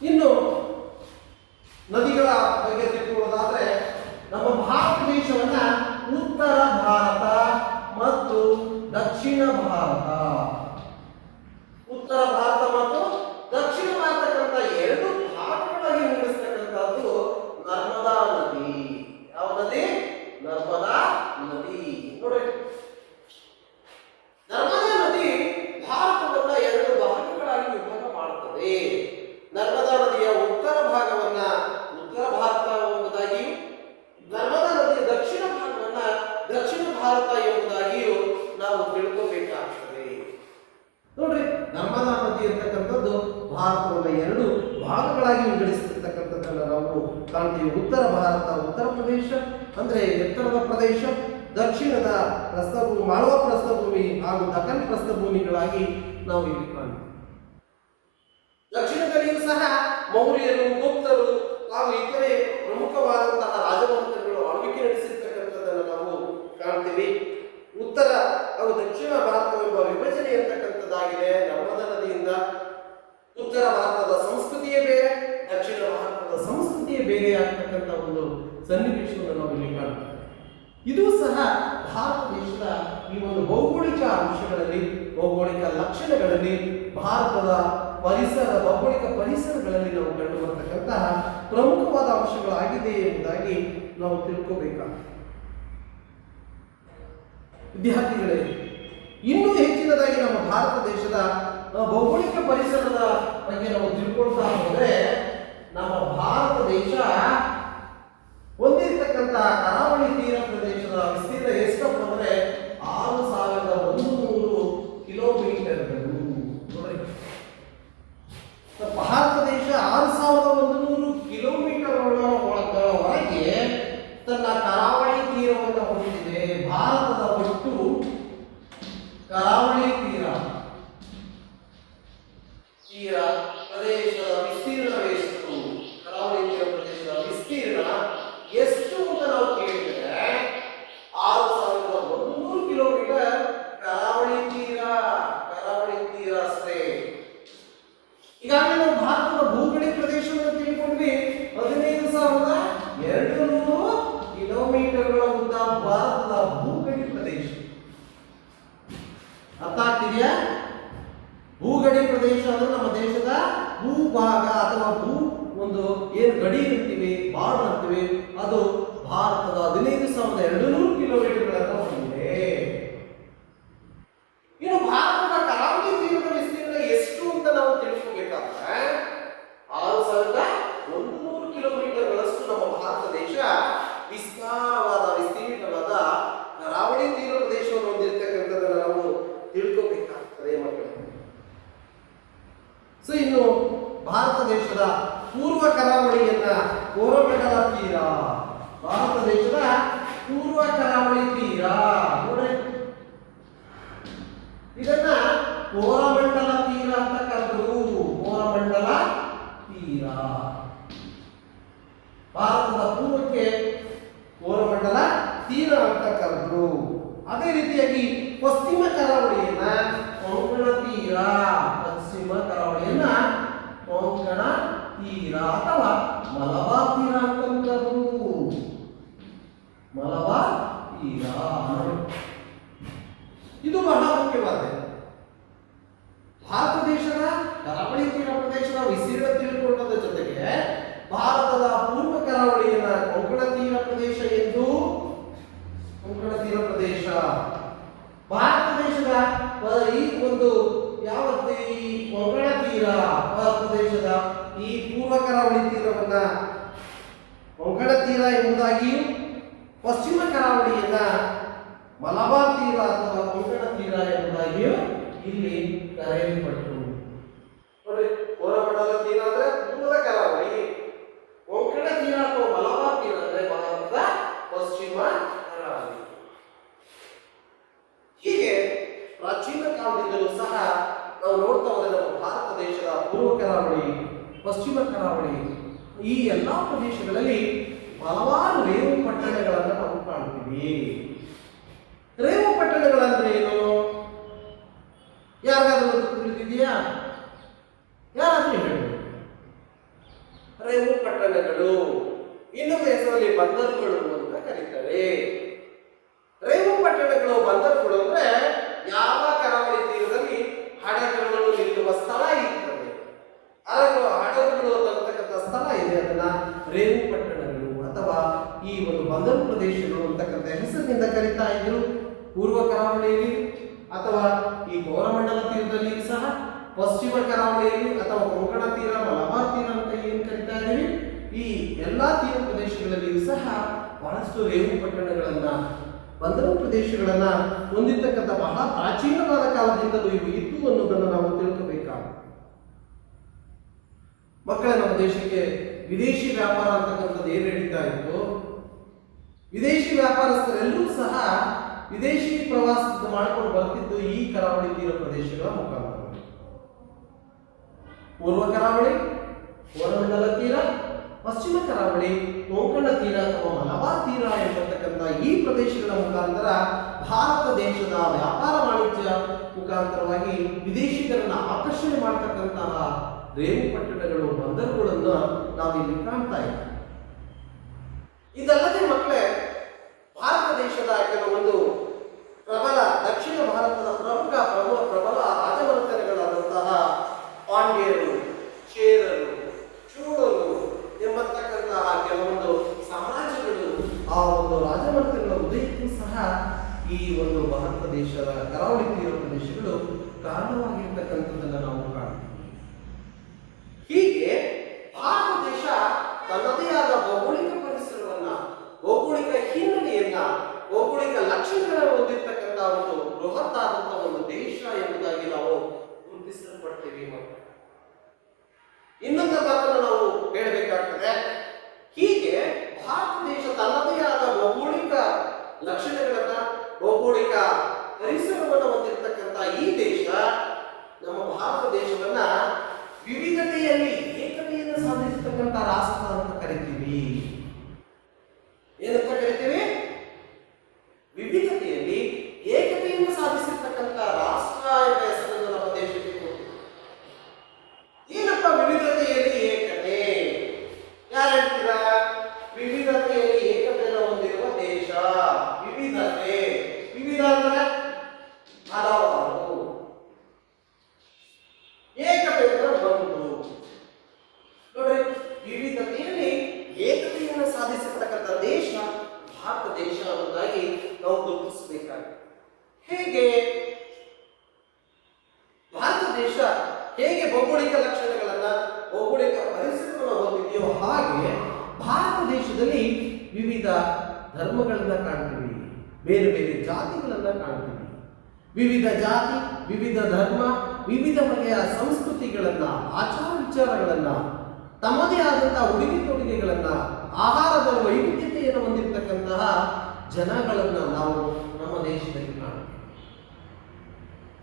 ಇನ್ನು ನದಿಗಳ ಬಗ್ಗೆ ತಿಳ್ಕೊಳ್ಳೋದಾದ್ರೆ, ನಮ್ಮ ಭಾರತ ದೇಶವನ್ನ ಉತ್ತರ ಭಾರತ ಮತ್ತು ದಕ್ಷಿಣ ಭಾರತ, ಉತ್ತರ ಭಾರತ ಮತ್ತು ದಕ್ಷಿಣ ಭಾರತಕ್ಕಂಥ ಎರಡು ಭಾಗಗಳಾಗಿ ವಿಂಗಡಿಸ್ತಕ್ಕಂಥದ್ದು ನರ್ಮದಾ ನದಿ. ಯಾವ ನದಿ? ನರ್ಮದಾ ನದಿ. ನೋಡಿ, ನರ್ಮದಾ ನದಿ ಭಾರತವನ್ನ ಎರಡು ಭಾಗಗಳಾಗಿ ವಿಭಾಗ ಮಾಡುತ್ತದೆ. ನರ್ಮದಾ ನದಿಯ ಉತ್ತರ ಭಾಗವನ್ನ ಉತ್ತರ ಭಾರತ ಎಂಬುದಾಗಿ, ನರ್ಮದಾ ನದಿಯ ದಕ್ಷಿಣ ಭಾಗವನ್ನ ದಕ್ಷಿಣ ಭಾರತ ಎಂಬುದಾಗಿಯೂ ನಾವು ತಿಳ್ಕೋಬೇಕಾಗ್ತದೆ. ನೋಡ್ರಿ, ನರ್ಮದಾ ನದಿ ಅಂತಕ್ಕಂಥದ್ದು ಭಾರತವನ್ನ ಎರಡು ಭಾಗಗಳಾಗಿ ವಿಂಗಡಿಸಿರ್ತಕ್ಕಂಥದ್ದನ್ನ ನಾವು ಕಾಣ್ತೀವಿ. ಉತ್ತರ ಭಾರತ, ಉತ್ತರ ಪ್ರದೇಶ ಅಂದ್ರೆ ಎತ್ತರದ ಪ್ರದೇಶ, ದಕ್ಷಿಣದ ಪ್ರಸ್ಥಭೂಮಿ, ಮಾಳವ ಪ್ರಸ್ಥಭೂಮಿ ಹಾಗೂ ದಖನ್ ಪ್ರಸ್ಥಭೂಮಿಗಳಾಗಿ ನಾವು ಇಲ್ಲಿ ಕಾಣ್ತೀವಿ. ದಕ್ಷಿಣದಲ್ಲಿಯೂ ಸಹ ಮೌರ್ಯರು, ಗುಪ್ತರು ಹಾಗೂ ಇತರೆ ಪ್ರಮುಖವಾದಂತಹ ರಾಜವಂಶಗಳು ಆಳ್ವಿಕೆ ನಡೆಸಿರ್ತಕ್ಕಂಥದ್ದನ್ನು ನಾವು ಕಾಣ್ತೀವಿ. ಉತ್ತರ ಹಾಗೂ ದಕ್ಷಿಣ ಭಾರತವೆಂಬ ವಿಭಜನೆ ಇರತಕ್ಕಂಥದ್ದಾಗಿದೆ ನರ್ಮದಾ ನದಿಯಿಂದ. ಉತ್ತರ ಭಾರತದ ಸಂಸ್ಕೃತಿಯೇ ಬೇರೆ, ದಕ್ಷಿಣ ಭಾರತದ ಸಂಸ್ಕೃತಿಯೇ ಬೇರೆ ಆಗ್ತಕ್ಕಂಥ ಒಂದು ಸನ್ನಿವೇಶವನ್ನು ನಾವು ಇಲ್ಲಿ ಕಾಣ್ತೇವೆ. ಇದು ಸಹ ಭಾರತ ದೇಶದ ಈ ಒಂದು ಭೌಗೋಳಿಕ ಅಂಶಗಳಲ್ಲಿ, ಭೌಗೋಳಿಕ ಲಕ್ಷಣಗಳಲ್ಲಿ, ಭಾರತದ ಪರಿಸರ, ಭೌಗೋಳಿಕ ಪರಿಸರಗಳಲ್ಲಿ ನಾವು ಕಂಡು ಬರ್ತಕ್ಕಂತಹ ಪ್ರಮುಖವಾದ ಅಂಶಗಳಾಗಿದೆ ಎಂಬುದಾಗಿ ನಾವು ತಿಳ್ಕೋಬೇಕಾಗ್ತದೆ. ವಿದ್ಯಾರ್ಥಿಗಳೇ, ಇನ್ನೂ ಹೆಚ್ಚಿನದಾಗಿ ನಮ್ಮ ಭಾರತ ದೇಶದ ಭೌಗೋಳಿಕ ಪರಿಸರದ ಬಗ್ಗೆ ನಾವು ತಿಳ್ಕೊಳ್ತಾ ಹೋದರೆ, ನಮ್ಮ ಭಾರತ ದೇಶ ಹೊಂದಿರತಕ್ಕಂತಹ ಕರಾವಳಿ ತೀರ ಪ್ರದೇಶದ ವಿಸ್ತೀರ್ಣ ಎಷ್ಟಪ್ಪ ಅಂದ್ರೆ 6100 ಕಿಲೋಮೀಟರ್ಗಳು. ನೋಡಿ, ಭಾರತ ದೇಶ 6100 ಕಿಲೋಮೀಟರ್ಗಳವರೆಗೆ ತನ್ನ ಕರಾವಳಿ ತೀರವನ್ನು ಹೊಂದಿದೆ. ಭಾರತದ ಒಟ್ಟು ಕರಾವಳಿ ತೀರ ಪ್ರದೇಶದ ವಿಸ್ತೀರ್ಣವೆಷ್ಟು, ಕರಾವಳಿ ತೀರ ಪ್ರದೇಶದ ವಿಸ್ತೀರ್ಣ ಎಷ್ಟು ಅಂತ ನಾವು ಕೇಳಿದರೆ 6100 ಕಿಲೋಮೀಟರ್ ಕರಾವಳಿ ತೀರ ಅಷ್ಟೇ. ಈಗಾಗಲೇ ನಾವು ಭಾರತದ ಭೂಗಡಿ ಪ್ರದೇಶವನ್ನು ತಿಳ್ಕೊಂಡ್ವಿ. 15,200 ಕಿಲೋಮೀಟರ್ಗಳ ಉದ್ದ ಭಾರತದ ಭೂಗಡಿ ಪ್ರದೇಶ. ಅರ್ಥ ಆಗ್ತಿದೆಯಾ? ಭೂಗಡಿ ಪ್ರದೇಶ ಅಂದ್ರೆ ನಮ್ಮ ದೇಶದ ಭೂಭಾಗ ಅಥವಾ ಭೂ ಒಂದು ಏನು ಗಡಿ ಅಂತೀವಿ, ಬಾರ್ಡರ್ ಅಂತೀವಿ, ಅದು ಭಾರತದ 15,200 ಕಿಲೋಮೀಟರ್ಗಳನ್ನು ಹೊಂದಿದೆ. ಇನ್ನು ಭಾರತದ ಕರಾವಳಿ ತೀರದ ವಿಸ್ತೀರ್ಣ ಎಷ್ಟು ಅಂತ ನಾವು ತಿಳ್ಕೊಬೇಕಾದ್ರೆ 6,100 ಕಿಲೋಮೀಟರ್ಗಳಷ್ಟು ನಮ್ಮ ಭಾರತ ದೇಶ ವಿಸ್ತಾರವಾದ, ವಿಸ್ತೀರ್ಣವಾದ ಕರಾವಳಿ ತೀರ ಪ್ರದೇಶವನ್ನು ಹೊಂದಿರತಕ್ಕಂಥದ್ದನ್ನು ನಾವು ತಿಳ್ಕೊಬೇಕಾಗ್ತದೆ ಮಕ್ಕಳು. ಸೊ ಇನ್ನು ಭಾರತ ದೇಶದ ಪೂರ್ವ ಕರಾವಳಿಯನ್ನ ಕೋರಮಂಡಲ ತೀರ, ಭಾರತ ದೇಶದ ಪೂರ್ವ ಕರಾವಳಿ ತೀರ ನೋಡ್ರಿ, ಇದನ್ನ ಕೋರಮಂಡಲ ತೀರ ಅಂತ ಕರೆದ್ರು. ಕೋರಮಂಡಲ ತೀರ ಭಾರತದ ಪೂರ್ವಕ್ಕೆ ಕೋರಮಂಡಲ ತೀರ ಅಂತ ಕರೆದ್ರು. ಅದೇ ರೀತಿಯಾಗಿ ಪಶ್ಚಿಮ ಕರಾವಳಿಯನ್ನ ಕೊಂಕಣ ತೀರ, ಪಶ್ಚಿಮ ಕರಾವಳಿಯನ್ನ ಕೊಂಕಣ ತೀರ ಅಥವಾ ಮಲಬಾರ್ ತೀರ ಅಂತ ಕರೆದ್ರು. ಮಲಬಾರ್ ತೀರ ಇದು ಬಹಳ ಮುಖ್ಯವಾದ ಭಾರತ ದೇಶದ ಕರಾವಳಿ ತೀರ ಪ್ರದೇಶದ ವಿಸ್ತೀರ್ಣ ತಿಳಿದುಕೊಳ್ಳೋದ್ರ ಜೊತೆಗೆ ಭಾರತದ ಪೂರ್ವ ಕರಾವಳಿಯನ್ನ ಕೊಂಕಣ ತೀರ ಪ್ರದೇಶ ಎಂದು, ಕೊಂಕಣ ತೀರ ಪ್ರದೇಶ ಭಾರತ ದೇಶದ ಈ ಒಂದು ಯಾವತ್ತೇ ಈ ಕೊಂಕಣ ತೀರ ಪ್ರದೇಶದ ಈ ಪೂರ್ವ ಕರಾವಳಿ ತೀರವನ್ನ ಕೊಂಕಣ ತೀರ ಎಂಬುದಾಗಿಯೂ ಪಶ್ಚಿಮ ಕರಾವಳಿಯನ್ನ ಮಲಬಾರ್ ತೀರ ಅಥವಾ ಕೊಂಕಣ ತೀರ ಎಂಬುದಾಗಿಯೂ ಇಲ್ಲಿ ಕರೆಯಲ್ಪಟ್ಟರು. ನೋಡಿ, ಕೋರಮಂಡಲ ತೀರ ಅಂದ್ರೆ ಪೂರ್ವ ಕರಾವಳಿ, ಕೊಂಕಣ ತೀರ ಅಥವಾ ಮಲಬಾರ್ ತೀರ ಅಂದ್ರೆ ಭಾರತದ ಪಶ್ಚಿಮ ಕರಾವಳಿ. ಹೀಗೆ ಪ್ರಾಚೀನ ಕಾಲದಿಂದಲೂ ಸಹ ನಾವು ನೋಡ್ತಾ ಹೋದರೆ ನಮ್ಮ ಭಾರತ ದೇಶದ ಪೂರ್ವ ಕರಾವಳಿ, ಪಶ್ಚಿಮ ಕರಾವಳಿ ಈ ಎಲ್ಲಾ ಪ್ರದೇಶಗಳಲ್ಲಿ ಹಲವಾರು ರೇವು ಪಟ್ಟಣಗಳನ್ನು ನಾವು ಕಾಣ್ತೀವಿ. ರೇವು ಪಟ್ಟಣಗಳಂದ್ರೆ ಏನು? ಯಾರಿಗಾದ್ರೂ ತಿಳಿದಿದೆಯಾ? ಯಾರಾದ್ರೂ ಹೇಳಿ. ರೇವು ಪಟ್ಟಣಗಳು ಇನ್ನೊಂದು ಹೆಸರಲ್ಲಿ ಬಂದರುಗಳು ಅಂತ ಕರೀತಾರೆ. ರೇವು ಪಟ್ಟಣಗಳು, ಬಂದರುಗಳು ಅಂದ್ರೆ ಯಾವ ಕರಾವಳಿ ತೀರದಲ್ಲಿ ಹಡಗುಗಳು ನಿಲ್ಲುವ ಸ್ಥಳ ಇರ್ತದೆ, ಹಡಗುಗಳು ತರತಕ್ಕಂಥ ಸ್ಥಳ ಇದೆ, ಅದನ್ನ ರೇವು ಪಟ್ಟಣಗಳು ಅಥವಾ ಈ ಒಂದು ಬಂದರು ಪ್ರದೇಶಗಳು ಅಂತಕ್ಕಂಥ ಹೆಸರಿನಿಂದ ಕರೀತಾ ಇದ್ರು. ಪೂರ್ವ ಕರಾವಳಿಯಲ್ಲಿ ಅಥವಾ ಈ ಕೋರಮಂಡಲ ತೀರದಲ್ಲಿ ಸಹ, ಪಶ್ಚಿಮ ಕರಾವಳಿಯಲ್ಲಿ ಅಥವಾ ಕೊಂಕಣ ತೀರ, ಮಲಬಾರ್ ತೀರ ಅಂತ ಏನು ಕರೀತಾ ಇದ್ದೀವಿ, ಈ ಎಲ್ಲಾ ತೀರ ಪ್ರದೇಶಗಳಲ್ಲಿಯೂ ಸಹ ಬಹಳಷ್ಟು ರೇವು ಪಟ್ಟಣಗಳನ್ನ, ಬಂದರು ಪ್ರದೇಶಗಳನ್ನ ಹೊಂದಿರತಕ್ಕಂಥ ಬಹಳ ಪ್ರಾಚೀನವಾದ ಕಾಲದಿಂದಲೂ ಇವು ಇತ್ತು ಅನ್ನೋದನ್ನು ನಾವು ತಿಳ್ಕೋಬೇಕಾಗುತ್ತೆ. ಮಕ್ಕಳ ನಮ್ಮ ದೇಶಕ್ಕೆ ವಿದೇಶಿ ವ್ಯಾಪಾರ ಅಂತಕ್ಕಂಥದ್ದು ಏನು ನಡೀತಾ ಇತ್ತು, ವಿದೇಶಿ ವ್ಯಾಪಾರಸ್ಥರೆಲ್ಲರೂ ಸಹ ವಿದೇಶಿ ಪ್ರವಾಸ ಮಾಡ್ಕೊಂಡು ಬರ್ತಿದ್ದು ಈ ಕರಾವಳಿ ತೀರ ಪ್ರದೇಶಗಳ ಮುಖಾಂತರ. ಪೂರ್ವ ಕರಾವಳಿ ಕೋರಮಂಡಲ ತೀರ, ಪಶ್ಚಿಮ ಕರಾವಳಿ ಕೊಂಕಣ ತೀರ ಅಥವಾ ಮಲಬಾರ್ ತೀರ ಎಂಬತಕ್ಕಂಥ ಈ ಪ್ರದೇಶಗಳ ಮುಖಾಂತರ ಭಾರತ ದೇಶದ ವ್ಯಾಪಾರ ವಾಣಿಜ್ಯ ಮುಖಾಂತರವಾಗಿ ವಿದೇಶಿಗರನ್ನ ಆಕರ್ಷಣೆ ಮಾಡತಕ್ಕಂತಹ ರೇವು ಪಟ್ಟಣಗಳು, ಬಂದರುಗಳನ್ನು ನಾವಿಲ್ಲಿ ಕಾಣ್ತಾ ಇದ್ದೀವಿ. ಇದಲ್ಲದೆ ಮಕ್ಕಳೇ, ಭಾರತ ದೇಶದ ಕೆಲವೊಂದು ಪ್ರಬಲ ದಕ್ಷಿಣ ಭಾರತದ ಪ್ರಬಲ ರಾಜಮನೆತನಗಳಾದಂತಹ ಪಾಂಡ್ಯರು, ಚೇರರು, ಚೋಳರು ಎಂಬತಕ್ಕಂತಹ ಕೆಲವೊಂದು ಸಮಾಜಗಳು, ಆ ಒಂದು ರಾಜಮನೆತನಗಳ ಉದಯಕ್ಕೂ ಸಹ ಈ ಒಂದು ಭಾರತ ದೇಶದ ಕರಾವಳಿ ತೀರ ಪ್ರದೇಶಗಳು ಕಾರಣವಾಗಿರ್ತಕ್ಕಂಥದ್ದನ್ನು ನಾವು ಕಾಣ್ತೀವಿ. ಹೀಗೆ ಭಾರತ ದೇಶ ತನ್ನದೇ ಆದ ಭೌಗೋಳಿಕ ಪರಿಸರವನ್ನ, ಭೌಗೋಳಿಕ ಹಿನ್ನೆಲೆಯನ್ನ, ಭೌಗೋಳಿಕ ಲಕ್ಷಣಗಳನ್ನು ಹೊಂದಿರತಕ್ಕಂಥ ಒಂದು ಬೃಹತ್ ಆದಂತಹ ಒಂದು ದೇಶ ಎಂಬುದಾಗಿ ನಾವು ಗುರುತಿಸಲ್ಪಡ್ತೇವೆ. ಇನ್ನೊಂದು ಮಾತನ್ನು ನಾವು ಹೇಳಬೇಕಾಗ್ತದೆ. ಹೀಗೆ ಭಾರತ ದೇಶ ತನ್ನದೇ ಆದ ಭೌಗೋಳಿಕ ಲಕ್ಷಣಗಳನ್ನ, ಭೌಗೋಳಿಕ ಪರಿಸರವನ್ನು ಹೊಂದಿರತಕ್ಕಂಥ ಈ ದೇಶ, ನಮ್ಮ ಭಾರತ ದೇಶವನ್ನ ವಿವಿಧತೆಯಲ್ಲಿ ಏಕತೆಯನ್ನು ಸಾಧಿಸತಕ್ಕಂಥ ರಾಷ್ಟ್ರ ಅಂತ ಕರಿತೀವಿ. ಏನಂತ ಕರಿತೀವಿ? ವಿವಿಧತೆಯಲ್ಲಿ ಏಕತೆಯನ್ನು ಸಾಧಿಸಿರ್ತಕ್ಕಂಥ ರಾಷ್ಟ್ರ ಎಂಬ ಹೆಸರನ್ನು ನಮ್ಮ ದೇಶಕ್ಕೆ ಕೊಟ್ಟಿದೆ. ಏನಪ್ಪ ವಿವಿಧತೆಯಲ್ಲಿ ಏಕತೆ? ಯಾರು ಹೇಳ್ತೀರಾ? ವಿವಿಧತೆಯಲ್ಲಿ ಏಕತೆಯನ್ನು ಹೊಂದಿರುವ ದೇಶ ವಿವಿಧತೆ. ವಿವಿಧ ಅಂದ್ರೆ ಹಲವಾರು, ಏಕತೆ ಅಂದ್ರೆ ಒಂದು. ನೋಡಿ, ವಿವಿಧತೆಯಲ್ಲಿ ಏಕತೆಯನ್ನು ಸಾಧಿಸಿರ್ತಕ್ಕಂಥ ದೇಶ ಭಾರತ ದೇಶ ಅನ್ನೋದಾಗಿ ನಾವು ಗುರುತಿಸಬೇಕಾಗಿದೆ. ಹೇಗೆ ಭಾರತ ದೇಶ ಹೇಗೆ ಭೌಗೋಳಿಕ ಲಕ್ಷಣಗಳನ್ನ, ಭೌಗೋಳಿಕ ಪರಿಸರವನ್ನು ಹೊಂದಿದೆಯೋ ಹಾಗೆ ಭಾರತ ದೇಶದಲ್ಲಿ ವಿವಿಧ ಧರ್ಮಗಳನ್ನ ಕಾಣ್ತೀವಿ, ಬೇರೆ ಬೇರೆ ಜಾತಿಗಳನ್ನ ಕಾಣ್ತೀವಿ. ವಿವಿಧ ಜಾತಿ, ವಿವಿಧ ಧರ್ಮ, ವಿವಿಧ ಬಗೆಯ ಸಂಸ್ಕೃತಿಗಳನ್ನ, ಆಚಾರ ವಿಚಾರಗಳನ್ನ, ತಮ್ಮದೇ ಆದಂತಹ ಉಡುಗೆ ತೊಡುಗೆಗಳನ್ನ, ಆಹಾರದ ವೈವಿಧ್ಯತೆಯನ್ನು ಹೊಂದಿರತಕ್ಕಂತಹ ಜನಗಳನ್ನ ನಾವು ನಮ್ಮ ದೇಶದಲ್ಲಿ ಕಾಣುತ್ತೇವೆ.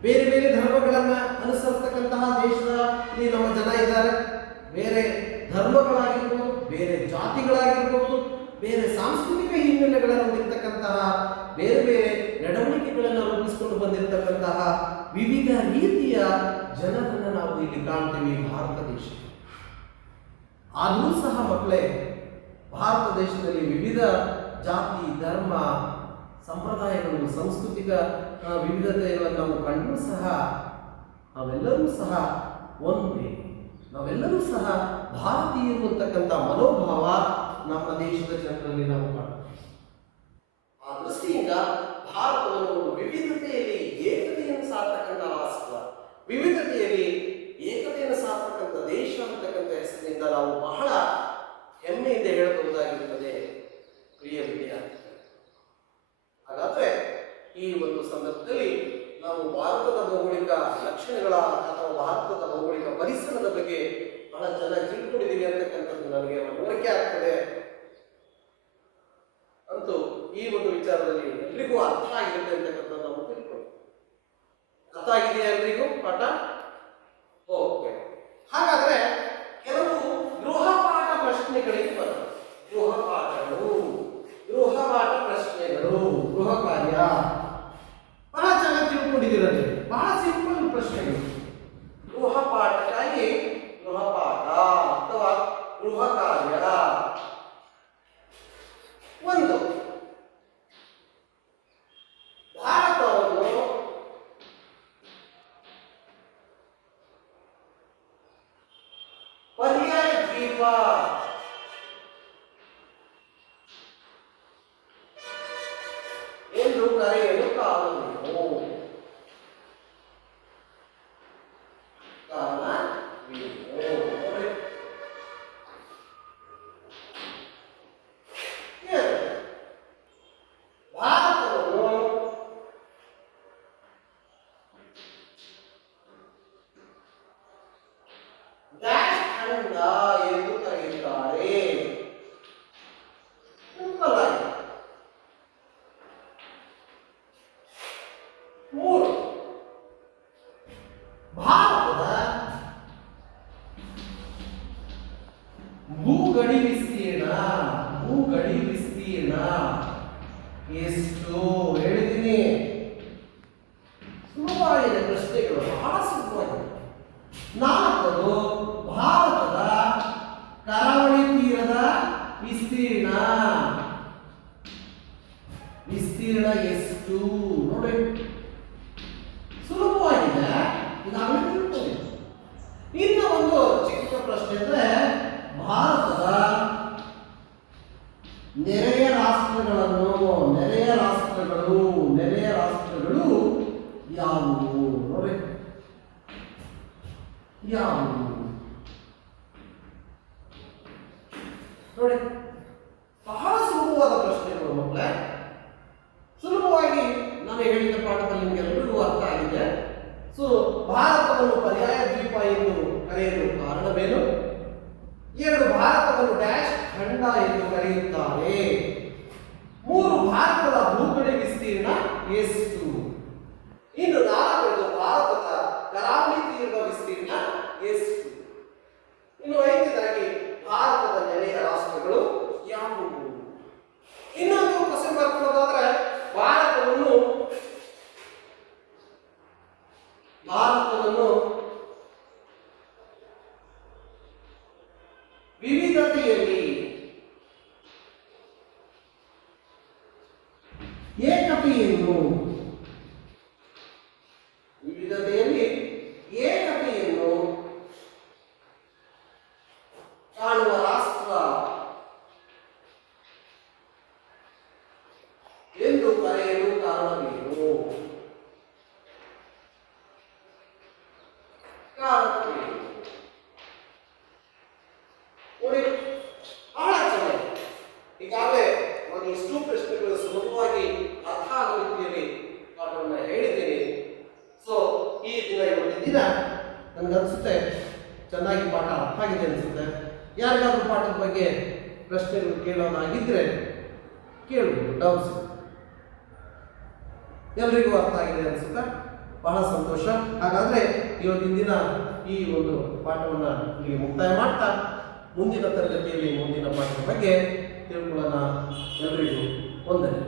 ಬೇರೆ ಬೇರೆ ಧರ್ಮಗಳನ್ನ ಅನುಸರಿಸ್ತಕ್ಕಂತಹ ದೇಶದಲ್ಲಿ ನಮ್ಮ ಜನ ಇದ್ದಾರೆ. ಬೇರೆ ಧರ್ಮಗಳಾಗಿರ್ಬೋದು, ಬೇರೆ ಜಾತಿಗಳಾಗಿರ್ಬೋದು, ಬೇರೆ ಸಾಂಸ್ಕೃತಿಕ ಹಿನ್ನೆಲೆಗಳನ್ನು ಹೊಂದಿರತಕ್ಕಂತಹ, ಬೇರೆ ಬೇರೆ ನಡವಳಿಕೆಗಳನ್ನು ರೂಪಿಸಿಕೊಂಡು ಬಂದಿರತಕ್ಕಂತಹ ವಿವಿಧ ರೀತಿಯ ಜನರನ್ನು ನಾವು ಇಲ್ಲಿ ಕಾಣ್ತೀವಿ ಭಾರತ ದೇಶ. ಆದರೂ ಸಹ ಮಕ್ಕಳೇ, ಭಾರತ ದೇಶದಲ್ಲಿ ವಿವಿಧ ಜಾತಿ, ಧರ್ಮ, ಸಂಪ್ರದಾಯಗಳು, ಸಾಂಸ್ಕೃತಿಕ ವಿವಿಧತೆಗಳನ್ನು ನಾವು ಕಂಡರೂ ಸಹ ನಾವೆಲ್ಲರೂ ಸಹ ಒಂದೇ, ನಾವೆಲ್ಲರೂ ಸಹ ಭಾರತೀಯರು ಅಂತಕ್ಕಂಥ ಮನೋಭಾವ ನಮ್ಮ ದೇಶದ ಜನರಲ್ಲಿ ನಾವು ಕಾಣ್ತೀವಿ. ಆ ದೃಷ್ಟಿಯಿಂದ ಭಾರತವನ್ನು ವಿವಿಧತೆಯಲ್ಲಿ ಏಕತೆಯನ್ನು ಸಾರ್ತಕ್ಕಂಥ ರಾಷ್ಟ್ರ, ವಿವಿಧತೆಯಲ್ಲಿ ಏಕತೆಯನ್ನು ಸಾರ್ತಕ್ಕಂಥ ದೇಶ ಅಂತಕ್ಕಂಥ ಹೆಸರಿನಿಂದ ನಾವು ಬಹಳ ಹೆಮ್ಮೆಯಿಂದ ಹೇಳಬಹುದಾಗಿರುತ್ತದೆ ಪ್ರಿಯ ವಿದ್ಯಾರ್ಥಿಗಳು. ಹಾಗಾದ್ರೆ ಈ ಒಂದು ಸಂದರ್ಭದಲ್ಲಿ ನಾವು ಭಾರತದ ಭೌಗೋಳಿಕ ಲಕ್ಷಣಗಳ ಅಥವಾ ಭಾರತದ ಭೌಗೋಳಿಕ ಪರಿಸರದ ಬಗ್ಗೆ ಬಹಳ ಚೆನ್ನಾಗಿ ತಿಳ್ಕೊಂಡಿದ್ದೀವಿ ಅಂತಕ್ಕಂಥದ್ದು ನನಗೆ ಮನವರಿಕೆ ಆಗ್ತದೆ. ಅಂತೂ ಈ ಒಂದು ವಿಚಾರದಲ್ಲಿ ಎಲ್ರಿಗೂ ಅರ್ಥ ಆಗಿರುತ್ತೆ ಅಂತಕ್ಕಂಥದ್ದು ನಾವು ತಿಳ್ಕೊಳ್ಳಿ. ಅರ್ಥ ಆಗಿದೆಯಾ ಎಲ್ರಿಗೂ ಪಾಠ? ಓಕೆ. ಹಾಗಾದ್ರೆ ಕೆಲವು ಗೃಹಪಾಠ ಪ್ರಶ್ನೆಗಳಿಗೆ ಬರ್ತವೆ. ಗೃಹಪಾಠಗಳು, ಗೃಹಪಾಠ ಪ್ರಶ್ನೆಗಳು, ಗೃಹ ಕಾರ್ಯ ಬಹಳ ಚೆನ್ನಾಗಿ ತಿಳ್ಕೊಂಡಿದ್ದೀರಲ್ಲಿ. ಬಹಳ ಸಿಂಪಲ್ ಪ್ರಶ್ನೆಗಳು. ಗೃಹಪಾಠಕ್ಕಾಗಿ ಗೃಹಪಾಠ ಅಥವಾ ಗೃಹ ಕಾರ್ಯ ಒಂದು, ಭಾರತವನ್ನು ಪರ್ಯಾಯ ದ್ವೀಪ ಎಂದು ಕರೆಯಲು ಕಾರಣವೇನು? ಎಂದು ಕರೆಯುತ್ತಾರೆ. ಮೂರು, ಭಾರತದ ಭೂಗಡಿ ವಿಸ್ತೀರ್ಣ, ಭೂಗಡಿ ವಿಸ್ತೀರ್ಣ ಎಷ್ಟು? ಹೇಳಿದ್ದೀನಿ. ಸುಲಭವಾಗಿದೆ ಪ್ರಶ್ನೆಗಳು, ಬಹಳ ಸುಲಭವಾಗಿದೆ. ನಾಲ್ಕದು, ಭಾರತದ ಕರಾವಳಿ ತೀರದ ವಿಸ್ತೀರ್ಣ, ವಿಸ್ತೀರ್ಣ ಎಷ್ಟು? ನೋಡಿ, ಸುಲಭವಾಗಿದೆ. ಈಗಾಗಲೇ ತಿಳ್ಕೊಳ್ಳಿ. ಇನ್ನು ಒಂದು ಚಿಕ್ಕ ಪ್ರಶ್ನೆ ಅಂದ್ರೆ, ಭಾರತದ ನೆರೆಯ ರಾಷ್ಟ್ರಗಳನ್ನು, ನೆರೆಯ ರಾಷ್ಟ್ರಗಳು, ನೆರೆಯ ರಾಷ್ಟ್ರಗಳು ಯಾವುವು? ನೋಡಿ, ಯಾವುವು? ನೋಡಿ, ಬಹಳ ಸುಲಭವಾದ ಪ್ರಶ್ನೆಗಳು ಮಕ್ಕಳೇ. ಸುಲಭವಾಗಿ ನಾನು ಹೇಳಿದ ಪಾಠದಲ್ಲಿ ನಿಮಗೆಲ್ಲರಿಗೂ ಅರ್ಥ ಆಗಿದೆ. ಸೊ ಭಾರತವನ್ನು ಪರ್ಯಾಯ ದ್ವೀಪ ಎಂದು ಕರೆಯಲು ಕಾರಣವೇನು? ಎರಡು, ಭಾರತವನ್ನು ಡ್ಯಾಶ್ ಖಂಡ ಎಂದು ಕರೆಯುತ್ತಾರೆ. ಮೂರು, ಭಾರತದ ಭೂಗಡಿ ವಿಸ್ತೀರ್ಣ ಎಷ್ಟು? ಇನ್ನು ನಾಲ್ಕನೇದು, ಭಾರತದ ಕರಾವಳಿ ತೀರದ ವಿಸ್ತೀರ್ಣ ಎಷ್ಟು? ಇನ್ನು ಐದನೇದಾಗಿ, ಭಾರತದ ನೆರೆಯ ರಾಷ್ಟ್ರಗಳು ಯಾವುವು? ಇನ್ನೊಂದು ಕ್ವಶನ್ ಬರ್ಕೊಳ್ಳೋದಾದ್ರೆ, ಭಾರತವನ್ನು ವಿವಿಧತೆಯಲ್ಲಿ ಏಕತೆಯನ್ನು, ವಿವಿಧತೆಯಲ್ಲಿ ಏಕತೆಯನ್ನು ಕಾಣುವ ರಾಷ್ಟ್ರ ಎಂದು ಕರೆಯಲು ಕಾರಣವೇನು? ಕಾರಣವೇನು? ನೋಡಿ, ಬಹಳ ಚೆನ್ನಾಗಿ ಈಗಾಗಲೇ ನಾನು ಇಷ್ಟು ಪ್ರಶ್ನೆಗಳು ಸುಲಭವಾಗಿ ಅರ್ಥ ಆಗುವ ರೀತಿಯಲ್ಲಿ ಪಾಠವನ್ನು ಹೇಳಿದ್ದೇನೆ. ಸೊ ಈ ದಿನ ಇವತ್ತಿನ ದಿನ ನನಗನ್ಸುತ್ತೆ ಚೆನ್ನಾಗಿ ಪಾಠ ಅರ್ಥ ಆಗಿದೆ ಅನಿಸುತ್ತೆ. ಯಾರಿಗಾದ್ರೂ ಪಾಠದ ಬಗ್ಗೆ ಪ್ರಶ್ನೆಗಳು ಕೇಳೋದಾಗಿದ್ದರೆ ಕೇಳ್ಬೋದು, ಡೌಟ್ಸ್. ಎಲ್ರಿಗೂ ಅರ್ಥ ಆಗಿದೆ ಅನಿಸುತ್ತಾ? ಬಹಳ ಸಂತೋಷ. ಹಾಗಾದರೆ ಇವತ್ತಿನ ದಿನ ಈ ಒಂದು ಪಾಠವನ್ನು ಇಲ್ಲಿ ಮುಕ್ತಾಯ ಮಾಡ್ತಾ ಮುಂದಿನ ತರಗತಿಯಲ್ಲಿ ಮುಂದಿನ ಪಾಠದ ಬಗ್ಗೆ ತಿಳ್ಕೊಳ್ಳೋಣ. ಎಲ್ರಿಗೂ ವಂದನೆ.